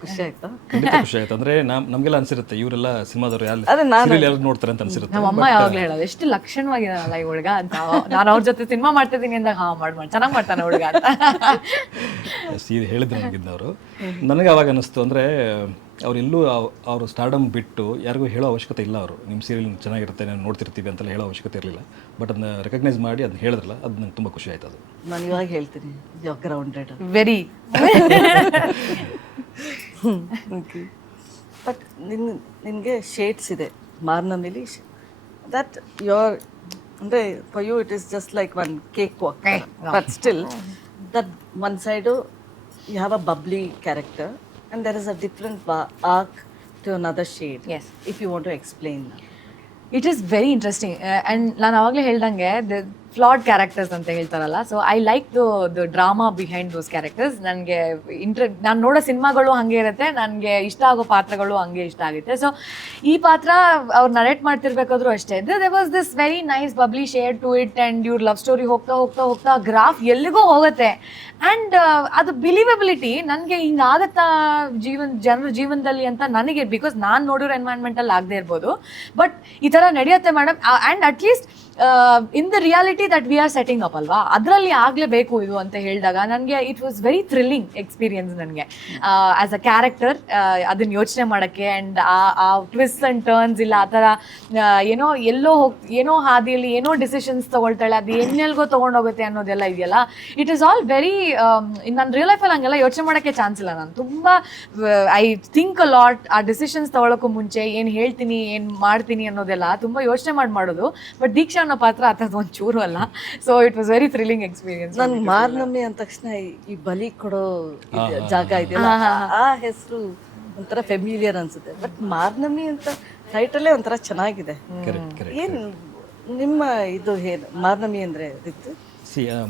ಖುಷಿ ಆಯ್ತಾ? ಖಂಡಿತ ಖುಷಿ ಆಯ್ತು. ಅಂದರೆ ನಮಗೆಲ್ಲ ಅನ್ಸಿರುತ್ತೆ ಇವರೆಲ್ಲ ಸಿನಿಮಾದವ್ರು ಯಾರು ನೋಡ್ತಾರೆ ಅಂತ ಅನ್ಸಿರುತ್ತೆ. ನಮ್ಮ ಅಮ್ಮ ಯಾವಾಗಲೂ ಹೇಳೋದು ಎಷ್ಟು ಲಕ್ಷಣವಾಗಿದಾನಲ್ಲ ಈ ಹುಡುಗ ಅಂತ. ನಾನು ಅವ್ರ ಜೊತೆ ಸಿನಿಮಾ ಮಾಡ್ತಿದ್ದೀನಿ ಅಂದಾಗ ಮಾಡಿ ಚೆನ್ನಾಗಿ ಮಾಡ್ತಾನೆ ಹುಡುಗ ಅಂತ ಇದು ಹೇಳಿದ್ರು ನನಗಿದ್ದವರು. ನನಗೆ ಅವಾಗ ಅನ್ನಿಸ್ತು, ಅಂದರೆ ಅವರೆಲ್ಲೂ ಅವರು ಸ್ಟಾರ್ಡಮ್ ಬಿಟ್ಟು ಯಾರಿಗೂ ಹೇಳೋ ಅವಶ್ಯಕತೆ ಇಲ್ಲ. ಅವರು ನಿಮ್ಮ ಸೀರಿಯಲ್ ಚೆನ್ನಾಗಿರುತ್ತೆ ನಾವು ನೋಡ್ತಿರ್ತೀವಿ ಅಂತೆಲ್ಲ ಹೇಳೋ ಅವಶ್ಯಕತೆ ಇರಲಿಲ್ಲ. ಬಟ್ ಅದನ್ನ ರೆಕಗ್ನೈಸ್ ಮಾಡಿ ಅದನ್ನ ಹೇಳಿದ್ರಲ್ಲ, ಅದು ನಂಗೆ ತುಂಬ ಖುಷಿ ಆಯ್ತು. ಅದು ನಾನು ಇವಾಗ ಹೇಳ್ತೀನಿ ಗ್ರೌಂಡೆಡ್ ವೆರಿ. ಬಟ್ ನಿನಗೆ ಶೇಡ್ಸ್ ಇದೆ ಮಾರ್ನಮಿಲಿ, ದಟ್ ಯೋರ್ ಅಂದರೆ for you it is just like one cake walk, but still that one side you have a bubbly character and there is a different arc to another shade. Yes. If you want to explain that. It is very interesting. And ನಾನು ಆವಾಗಲೇ ಹೇಳ್ದಂಗೆ the flawed characters ಅಂತ ಹೇಳ್ತಾರಲ್ಲ, so I like the drama behind those characters. ನನಗೆ ನಾನು ನೋಡೋ ಸಿನಿಮಾಗಳು ಹಾಗೆ ಇರುತ್ತೆ, ನನಗೆ ಇಷ್ಟ ಆಗೋ ಪಾತ್ರಗಳು ಹಂಗೆ ಇಷ್ಟ ಆಗುತ್ತೆ. ಸೊ ಈ ಪಾತ್ರ ಅವ್ರು ನರೇಟ್ ಮಾಡ್ತಿರ್ಬೇಕಾದ್ರೂ ಅಷ್ಟೇ, they was this very nice bubbly shade to it. And ಇವ್ರ ಲವ್ ಸ್ಟೋರಿ ಹೋಗ್ತಾ ಗ್ರಾಫ್ ಎಲ್ಲಿಗೂ ಹೋಗುತ್ತೆ. ಆ್ಯಂಡ್ ಅದು ಬಿಲೀವಬಿಲಿಟಿ ನನಗೆ ಹಿಂಗಾಗತ್ತಾ ಜನರ ಜೀವನದಲ್ಲಿ ಅಂತ ನನಗೆ, ಬಿಕಾಸ್ ನಾನು ನೋಡಿರೋ ಎನ್ವೈರನ್ಮೆಂಟಲ್ಲಿ ಆಗದೆ ಇರ್ಬೋದು, ಬಟ್ ಈ ಥರ ನಡೆಯುತ್ತೆ madam. And at least in the reality that we are setting up ಅಲ್ವಾ, ಅದರಲ್ಲಿ ಆಗಲೇಬೇಕು ಇದು ಅಂತ ಹೇಳಿದಾಗ ನನಗೆ it was very thrilling experience ನನಗೆ ಆಸ್ ಅ ಕ್ಯಾರೆಕ್ಟರ್ ಅದನ್ನ ಯೋಚನೆ ಮಾಡೋಕ್ಕೆ. ಆ್ಯಂಡ್ ಆ ಟ್ವಿಸ್ಟ್ ಆ್ಯಂಡ್ ಟರ್ನ್ಸ್ ಇಲ್ಲ ಆ ಥರ ಏನೋ ಎಲ್ಲೋ ಏನೋ ಹಾದಿಯಲ್ಲಿ ಏನೋ ಡಿಸಿಷನ್ಸ್ ತೊಗೊಳ್ತಾಳೆ, ಅದು ಎಲ್ಲೆಲ್ಗೋ ತೊಗೊಂಡೋಗುತ್ತೆ ಅನ್ನೋದೆಲ್ಲ ಇದೆಯಲ್ಲ, ಇಟ್ ಈಸ್ ಆಲ್ ವೆರಿ ನನ್ನ ರಿಯಲ್ ಲೈಫಲ್ಲಿ ಹಂಗೆಲ್ಲ ಯೋಚನೆ ಮಾಡೋಕ್ಕೆ ಚಾನ್ಸ್ ಇಲ್ಲ. ನಾನು ತುಂಬ ಐ ಥಿಂಕ್ ಅ ಲಾಟ್. ಆ ಡಿಸಿಷನ್ಸ್ ತೊಗೊಳಕ್ಕೂ ಮುಂಚೆ ಏನು ಹೇಳ್ತೀನಿ ಏನು ಮಾಡ್ತೀನಿ ಅನ್ನೋದೆಲ್ಲ ತುಂಬ ಯೋಚನೆ ಮಾಡೋದು. ಬಟ್ ದೀಕ್ಷಾ ಅನ್ನೋ ಪಾತ್ರ ಆ ಥರದ್ದು ಒಂದು ಚೂರು ಅಲ್ಲ. So it was very thrilling experience. ನನ್ ಮಾರ್ನಮ್ಮಿ ಅಂದ ತಕ್ಷಣ ಈ ಬಲಿ ಕೊಡೋ ಜಾಗ ಇದೆಯಲ್ಲ, ಆ ಹೆಸರು ಒಂಥರ ಫೆಮಿಲಿಯರ್ ಅನ್ಸುತ್ತೆ. ಬಟ್ ಮಾರ್ನಮ್ಮಿ ಅಂತ ಟೈಟಲ್ಲೇ ಒಂಥರ ಚೆನ್ನಾಗಿದೆ. ಏನ್ ನಿಮ್ಮ ಇದು ಮಾರ್ನಮ್ಮಿ ಅಂದ್ರೆ ಅದಿತ್ತು?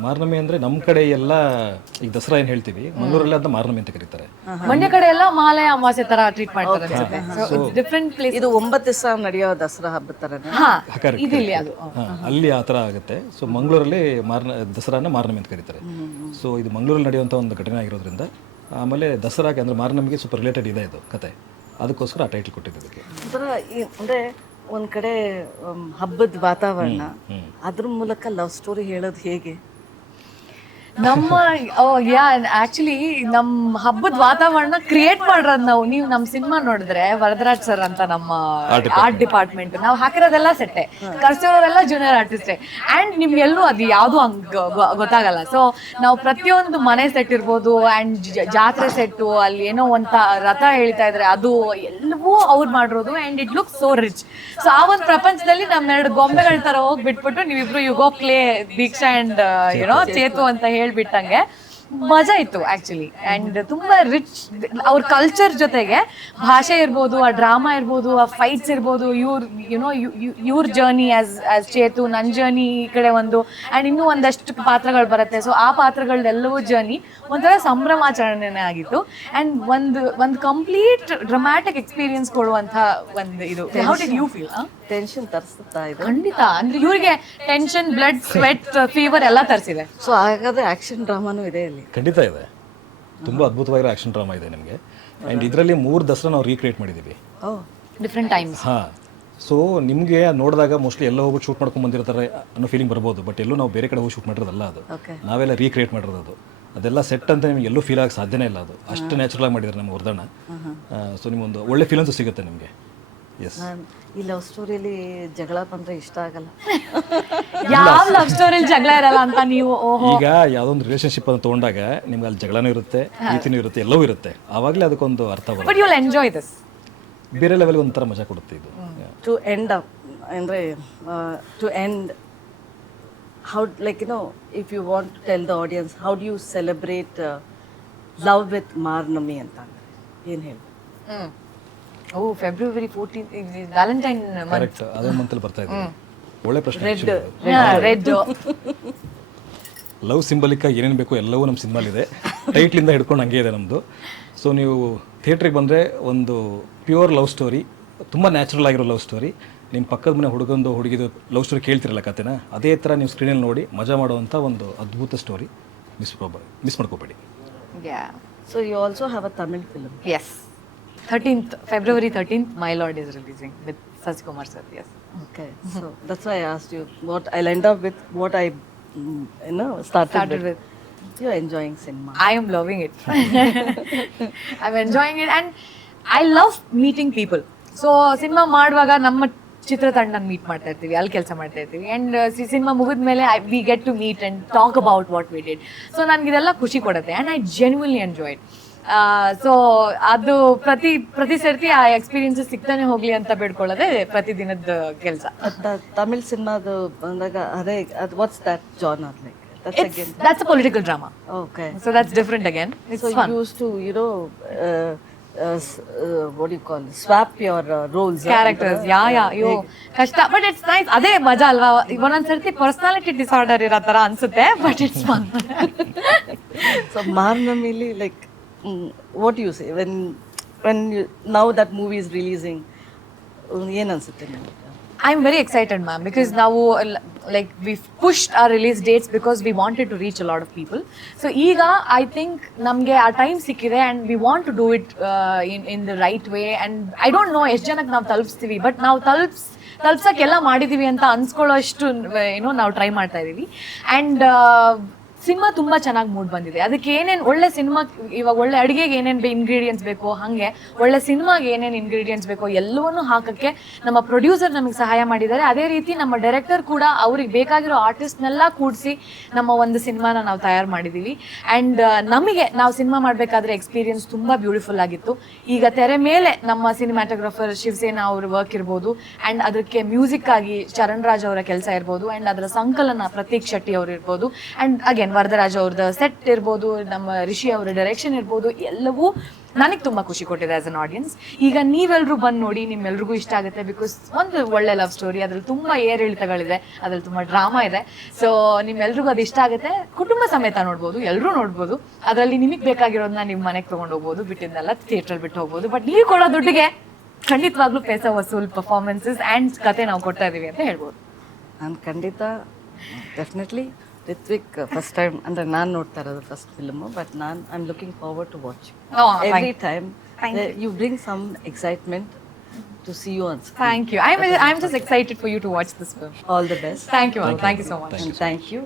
ಮಾರ್ನಮಿ ಅಂದರೆ ನಮ್ಮ ಕಡೆ ಎಲ್ಲ ಈಗ ದಸರಾ ಏನು ಹೇಳ್ತೀವಿ, ಮಂಗಳೂರಲ್ಲಿ ಅಂತ ಮಾರ್ನಮಿ ಅಂತ ಕರೀತಾರೆ. ಮಂಡ್ಯ ಕಡೆ ಎಲ್ಲ ಮಹಾಲಯ ಅಮಾವಾಸ್ಯೆ ತರ ಟ್ರೀಟ್ ಮಾಡ್ತಾರೆ ಡಿಫ್ರೆಂಟ್ ಪ್ಲೇಸ್. ಇದು 9 ದಿವಸ ನಡೆಯೋ ದಸರಾ ಹಬ್ಬದ ಥರನೇ. ಇದಿಲ್ಲಿ ಅದು ಅಲ್ಲಿ ಆ ಥರ ಆಗುತ್ತೆ. ಸೊ ಮಂಗಳೂರಲ್ಲಿ ದಸರಾನ ಮಾರ್ನಮಿ ಅಂತ ಕರೀತಾರೆ. ಸೊ ಇದು ಮಂಗಳೂರಲ್ಲಿ ನಡೆಯುವಂಥ ಒಂದು ಘಟನೆ ಆಗಿರೋದ್ರಿಂದ, ಆಮೇಲೆ ದಸರಾಗೆ ಅಂದರೆ ಮಾರ್ನಮಿಗೆ ಸ್ವಲ್ಪ ರಿಲೇಟೆಡ್ ಇದೆ ಇದು ಕತೆ, ಅದಕ್ಕೋಸ್ಕರ ಆ ಟೈಟ್ಲ್ ಕೊಟ್ಟಿದ್ದು ಇದಕ್ಕೆ. ಅಂದರೆ ಒಂದ್ ಕಡೆ ಹಬ್ಬದ ವಾತಾವರಣ, ಅದ್ರ ಮೂಲಕ ಲವ್ ಸ್ಟೋರಿ ಹೇಳೋದು ಹೇಗೆ? ನಮ್ಮ ಆಕ್ಚುಲಿ ನಮ್ಮ ಹಬ್ಬದ ವಾತಾವರಣ ಕ್ರಿಯೇಟ್ ಮಾಡಿರೋದು ನಾವು. ನೀವು ನಮ್ಮ ಸಿನಿಮಾ ನೋಡಿದ್ರೆ ವರದರಾಜ್ ಸರ್ ಅಂತ ನಮ್ಮ ಆರ್ಟ್ ಡಿಪಾರ್ಟ್ಮೆಂಟ್ ನಾವು ಹಾಕಿರೋದೆಲ್ಲ ಸೆಟ್ಟೆ, ಕರ್ಸಿರೋರೆಲ್ಲ ಜೂನಿಯರ್ ಆರ್ಟಿಸ್ಟೇ. ಆ್ಯಂಡ್ ನಿಮ್ಗೆಲ್ಲೂ ಅದು ಯಾವುದು ಹಂಗೆ ಗೊತ್ತಾಗಲ್ಲ. ಸೊ ನಾವು ಪ್ರತಿಯೊಂದು ಮನೆ ಸೆಟ್ ಇರ್ಬೋದು, ಆ್ಯಂಡ್ ಜಾತ್ರೆ ಸೆಟ್ಟು, ಅಲ್ಲಿ ಏನೋ ಒಂಥ ರಥ ಹೇಳ್ತಾ ಇದ್ರೆ ಅದು ಎಲ್ಲವೂ ಅವ್ರು ಮಾಡಿರೋದು. And it looks so rich. So ಆ ಒಂದು ಪ್ರಪಂಚದಲ್ಲಿ ನಮ್ಮೆರಡು ಗೊಂಬೆಗಳ ಥರ ಹೋಗಿ ಬಿಟ್ಬಿಟ್ಟು ನೀವಿಬ್ರು you go play Diksha and ಏನೋ ಚೇತು ಅಂತ ಹೇಳ್ಬಿಟ್ಟಂಗೆ ಮಜಾ ಇತ್ತು ಆಕ್ಚುಲಿ. ಆ್ಯಂಡ್ ತುಂಬ ರಿಚ್ ಅವ್ರ ಕಲ್ಚರ್ ಜೊತೆಗೆ ಭಾಷೆ ಇರ್ಬೋದು, ಆ ಡ್ರಾಮಾ ಇರ್ಬೋದು, ಆ ಫೈಟ್ಸ್ ಇರ್ಬೋದು, ಇವ್ರ ಜರ್ನಿ ಆಸ್ ಚೇತು, ನನ್ನ ಜರ್ನಿ ಈ ಕಡೆ ಒಂದು, ಆ್ಯಂಡ್ ಇನ್ನೂ ಒಂದಷ್ಟು ಪಾತ್ರಗಳು ಬರುತ್ತೆ. ಸೊ ಆ ಪಾತ್ರಗಳದೆಲ್ಲವೂ ಜರ್ನಿ ಒಂಥರ ಸಂಭ್ರಮಾಚರಣೆನೇ ಆಗಿತ್ತು. ಆ್ಯಂಡ್ ಒಂದು ಕಂಪ್ಲೀಟ್ ಡ್ರಾಮ್ಯಾಟಿಕ್ ಎಕ್ಸ್ಪೀರಿಯನ್ಸ್ ಕೊಡುವಂಥ ಒಂದು ಇದು. How did you feel? Tension ತರಿಸುತ್ತಾ ಇದೆ ಖಂಡಿತ. ಅಂದ್ರೆ ಇವರಿಗೆ ಟೆನ್ಷನ್, ಬ್ಲಡ್, ಸ್ವೆಟ್, ಫೀವರ್ ಎಲ್ಲ ತರಿಸಿದೆ. ಸೊ ಹಾಗಾದ್ರೆ ಆಕ್ಷನ್ ಡ್ರಾಮಾನು ಇದೆ ಇಲ್ಲಿ? ಖಂಡಿತ ಇದೆ. ತುಂಬ ಅದ್ಭುತವಾಗಿರೋ ಆಕ್ಷನ್ ಡ್ರಾಮಾ ಇದೆ ನಿಮಗೆ. ಆ್ಯಂಡ್ ಇದರಲ್ಲಿ 3 ದಸರಾ ನಾವು ರೀಕ್ರಿಯೇಟ್ ಮಾಡಿದ್ದೀವಿ, ಡಿಫ್ರೆಂಟ್ ಟೈಮ್ಸ್. ಹಾಂ. ಸೊ ನಿಮಗೆ ನೋಡಿದಾಗ ಮೋಸ್ಟ್ಲಿ ಎಲ್ಲ ಹೋಗಿ ಶೂಟ್ ಮಾಡ್ಕೊಂಡು ಬಂದಿರ್ತಾರೆ ಅನ್ನೋ ಫೀಲಿಂಗ್ ಬರ್ಬೋದು. ಬಟ್ ಎಲ್ಲೂ ನಾವು ಬೇರೆ ಕಡೆ ಹೋಗಿ ಶೂಟ್ ಮಾಡಿರೋದಲ್ಲ, ಅದು ನಾವೆಲ್ಲ ರೀಕ್ರಿಯೇಟ್ ಮಾಡಿರೋದು. ಅದು ಅದೆಲ್ಲ ಸೆಟ್ ಅಂತ ನಿಮಗೆ ಎಲ್ಲೂ ಫೀಲ್ ಆಗಕ್ಕೆ ಸಾಧ್ಯನೇ ಇಲ್ಲ. ಅದು ಅಷ್ಟು ನ್ಯಾಚುರಲ್ ಆಗಿ ಮಾಡಿದ್ದಾರೆ ನಮ್ಮ ವರ್ಧನ. ಸೊ ನಿಮ್ಮೊಂದು ಒಳ್ಳೆ ಫೀಲನ್ಸು ಸಿಗುತ್ತೆ ನಿಮಗೆ. ಎಸ್, ಈ ಲವ್ ಸ್ಟೋರಿಯಲ್ಲಿ ಜಗಳ ಬಂದ್ರೆ ಇಷ್ಟ ಆಗಲ್ಲ. ಯಾವ ಲವ್ ಸ್ಟೋರಿಯಲ್ಲಿ ಜಗಳ ಇರಲ್ಲ ಅಂತ ನೀವು? ಈಗ ಯಾವುದೊಂದು ರಿಲೇಶನ್ಶಿಪ್ ಅಂತ ತೊಗೊಂಡಾಗ ನಿಮ್ಗೆ ಅಲ್ಲಿ ಜಗಳನೂ ಇರುತ್ತೆ, ಪ್ರೀತಿನೂ ಇರುತ್ತೆ, ಎಲ್ಲವೂ ಇರುತ್ತೆ. ಆವಾಗಲೇ ಅದಕ್ಕೊಂದು ಅರ್ಥ ಬರುತ್ತೆ. But you will enjoy this. ಬೇರೆ ಲೆವೆಲ್ಗೆ ಒಂಥರ ಮಜಾ ಕೊಡುತ್ತೆ ಇದು. ಟು ಎಂಡ್ ಅಪ್ ಅಂದರೆ to end, how like if you want to tell the audience, how do you celebrate love with Marnami ಅಂತ ಏನು ಹೇಳಿ? ಫೆಬ್ರವರಿ 14 ವ್ಯಾಲೆಂಟೈನ್ ಕರೆಕ್ಟ್, ಅದೇ ಮಂತಲ್ಲಿ ಬರ್ತಾ ಇದೆ. ಒಳ್ಳೆ ಪ್ರಶ್ನೆ. ರೆಡ್ ಲವ್ ಸಿಂಬಲಿಕ್ ಏನೇನು ಬೇಕು ಎಲ್ಲವೂ ನಮ್ಮ ಸಿನಿಮಾಲಿದೆ. ಟೈಟ್ಲಿಂದ ಹಿಡ್ಕೊಂಡು ಹಂಗೆ ಇದೆ ನಮ್ಮದು. ಸೊ ನೀವು ಥಿಯೇಟ್ರಿಗೆ ಬಂದರೆ ಒಂದು ಪ್ಯೂರ್ ಲವ್ ಸ್ಟೋರಿ, ತುಂಬ ನ್ಯಾಚುರಲ್ ಆಗಿರೋ ಲವ್ ಸ್ಟೋರಿ. ನಿಮ್ಮ ಪಕ್ಕದ ಮನೆ ಹುಡುಗಂದು ಹುಡುಗಿದು ಲವ್ ಸ್ಟೋರಿ ಕೇಳ್ತಿರಲ್ಲ ಕತೆನ, ಅದೇ ಥರ ನೀವು ಸ್ಕ್ರೀನಲ್ಲಿ ನೋಡಿ ಮಜಾ ಮಾಡುವಂಥ ಒಂದು ಅದ್ಭುತ ಸ್ಟೋರಿ. ಮಿಸ್ ಮಾಡ್ಕೋಬೇಡಿ. So you also have a Tamil film? Yes, 13th February 13th My Lord is releasing with Sajikumar sir. Yes. Okay. So that's why I asked you what I'll end up with, what I started with. You're enjoying cinema. I am loving it. I'm enjoying it and I love meeting people. So cinema ಮಾಡುವಾಗ ನಮ್ಮ ಚಿತ್ರತಂಡನ meet ಮಾಡ್ತಾ ಇರ್ತೀವಿ, ಅಲ್ಲಿ ಕೆಲಸ ಮಾಡ್ತಾ ಇರ್ತೀವಿ. And cinema ಮುಗಿದ ಮೇಲೆ we get to meet and talk about what we did. So ನನಗಿದೆಲ್ಲ ಖುಷಿ ಕೊಡುತ್ತೆ and I genuinely enjoy it. So ಅದು ಪ್ರತಿ ಸರ್ತಿ ಆ ಎಕ್ಸ್ಪೀರಿಯನ್ಸಸ್ ಸಿಗ್ತಾನೆ ಹೋಗ್ಲಿ ಅಂತ ಬೇಡ್ಕೊಳ್ಳೋದೇ ಪ್ರತಿದಿನದ ಕೆಲಸ. ತಮಿಳ್ ಸಿನಿಮಾದು ಬಂದಾಗ ಅದೇ what's that genre like? That's a political drama. Okay. So that's different again. It's so fun. You used to, what do you call it? Swap your roles. Characters. Yeah. Yo, ಕಷ್ಟ. But it's nice. ಅದೇ ಮಜಾ ಅಲ್ವಾ? ಒಂದೊಂದ್ಸರ್ತಿ personality disorder ಇರೋ ಥರ ಅನ್ಸುತ್ತೆ, but it's fun. So ಮಾರ್ನಮಿಲಿ like what do you say when you now that movie is releasing, ಏನು ಅನ್ಸುತ್ತೆ ನಿಮಗೆ? I'm very excited, ma'am, because now like we've pushed our release dates because we wanted to reach a lot of people. So ಈಗ I think ನಮಗೆ ಆ time ಸಿಕ್ಕಿದೆ and we want to do it in the right way, and I don't know ಎಷ್ಟು ಜನಕ್ಕೆ ನಾವು ತಲುಪಿಸ್ತೀವಿ, but ನಾವು ತಲುಪ್ಸಕ್ಕೆಲ್ಲ ಮಾಡಿದೀವಿ ಅಂತ ಅನ್ಸ್ಕೊಳ್ಳೋಷ್ಟು ನಾವು ಟ್ರೈ ಮಾಡ್ತಾ ಇದೀವಿ. ಆ್ಯಂಡ್ ಸಿನಿಮಾ ತುಂಬ ಚೆನ್ನಾಗಿ ಮೂಡ್ ಬಂದಿದೆ. ಅದಕ್ಕೆ ಏನೇನು ಒಳ್ಳೆ ಸಿನಿಮಾ, ಇವಾಗ ಒಳ್ಳೆ ಅಡುಗೆಗೆ ಏನೇನು ಇಂಗ್ರೀಡಿಯೆಂಟ್ಸ್ ಬೇಕೋ ಹಾಗೆ ಒಳ್ಳೆ ಸಿನಿಮಾಗೆ ಏನೇನು ಇಂಗ್ರೀಡಿಯೆಂಟ್ಸ್ ಬೇಕೋ ಎಲ್ಲವನ್ನೂ ಹಾಕೋಕ್ಕೆ ನಮ್ಮ ಪ್ರೊಡ್ಯೂಸರ್ ನಮಗೆ ಸಹಾಯ ಮಾಡಿದ್ದಾರೆ. ಅದೇ ರೀತಿ ನಮ್ಮ ಡೈರೆಕ್ಟರ್ ಕೂಡ ಅವ್ರಿಗೆ ಬೇಕಾಗಿರೋ ಆರ್ಟಿಸ್ಟ್ನೆಲ್ಲ ಕೂಡಿಸಿ ನಮ್ಮ ಒಂದು ಸಿನಿಮಾನ ನಾವು ತಯಾರು ಮಾಡಿದ್ದೀವಿ. ಆ್ಯಂಡ್ ನಮಗೆ ನಾವು ಸಿನಿಮಾ ಮಾಡಬೇಕಾದ್ರೆ ಎಕ್ಸ್ಪೀರಿಯನ್ಸ್ ತುಂಬ ಬ್ಯೂಟಿಫುಲ್ ಆಗಿತ್ತು. ಈಗ ತೆರೆ ಮೇಲೆ ನಮ್ಮ ಸಿನಿಮ್ಯಾಟೋಗ್ರಫರ್ ಶಿವಸೇನಾ ಅವ್ರ ವರ್ಕ್ ಇರ್ಬೋದು, ಆ್ಯಂಡ್ ಅದಕ್ಕೆ ಮ್ಯೂಸಿಕ್ ಆಗಿ ಚರಣ್ ರಾಜ್ ಅವರ ಕೆಲಸ ಇರ್ಬೋದು, ಆ್ಯಂಡ್ ಅದರ ಸಂಕಲನ ಪ್ರತೀಕ್ ಶೆಟ್ಟಿ ಅವರು ಇರ್ಬೋದು, ಆ್ಯಂಡ್ ಅಗೇನ್ ವರದರಾಜ್ ಅವ್ರದ್ದು ಸೆಟ್ ಇರ್ಬೋದು, ನಮ್ಮ ರಿಷಿ ಅವರ ಡೈರೆಕ್ಷನ್ ಇರ್ಬೋದು, ಎಲ್ಲವೂ ನನಗೆ ತುಂಬ ಖುಷಿ ಕೊಟ್ಟಿದೆ ಆಸ್ ಅನ್ ಆಡಿಯನ್ಸ್. ಈಗ ನೀವೆಲ್ಲರೂ ಬಂದು ನೋಡಿ, ನಿಮ್ಮೆಲ್ರಿಗೂ ಇಷ್ಟ ಆಗುತ್ತೆ. ಬಿಕಾಸ್ ಒಂದು ಒಳ್ಳೆ ಲವ್ ಸ್ಟೋರಿ, ಅದ್ರಲ್ಲಿ ತುಂಬ ಏರಿಳಿತಗಳಿದೆ, ಅದ್ರಲ್ಲಿ ತುಂಬ ಡ್ರಾಮಾ ಇದೆ. ಸೊ ನಿಮ್ಮೆಲ್ರಿಗೂ ಅದು ಇಷ್ಟ ಆಗುತ್ತೆ. ಕುಟುಂಬ ಸಮೇತ ನೋಡ್ಬೋದು, ಎಲ್ಲರೂ ನೋಡ್ಬೋದು. ಅದರಲ್ಲಿ ನಿಮಗೆ ಬೇಕಾಗಿರೋದನ್ನ ನಿಮ್ಮ ಮನೆಗೆ ತೊಗೊಂಡು ಹೋಗ್ಬೋದು, ಬಿಟ್ಟಿದ್ದೆಲ್ಲ ಥಿಯೇಟ್ರಲ್ಲಿ ಬಿಟ್ಟು ಹೋಗ್ಬೋದು. ಬಟ್ ನೀವು ಕೊಡೋ ದುಡ್ಡಿಗೆ ಖಂಡಿತವಾಗ್ಲೂ ಪೈಸ ವಸೂಲ್ ಪರ್ಫಾರ್ಮೆನ್ಸಸ್ ಆ್ಯಂಡ್ ಕತೆ ನಾವು ಕೊಡ್ತಾ ಇದೀವಿ ಅಂತ ಹೇಳ್ಬೋದು. ನಾನು ಖಂಡಿತ ಡೆಫಿನೆಟ್ಲಿ ರಿತ್ವಿಕ್ ಫಸ್ಟ್ ಟೈಮ್ ಅಂದರೆ ನಾನು ನೋಡ್ತಾ ಇರೋದು ಫಸ್ಟ್ ಫಿಲ್ಮು, ಬಟ್ ನಾನು I am looking forward to watch every time. You bring some excitement to see you on screen. Thank you. I'm just excited for you to watch this film. All the best. Thank you, ma'am. Thank you so much. And thank you.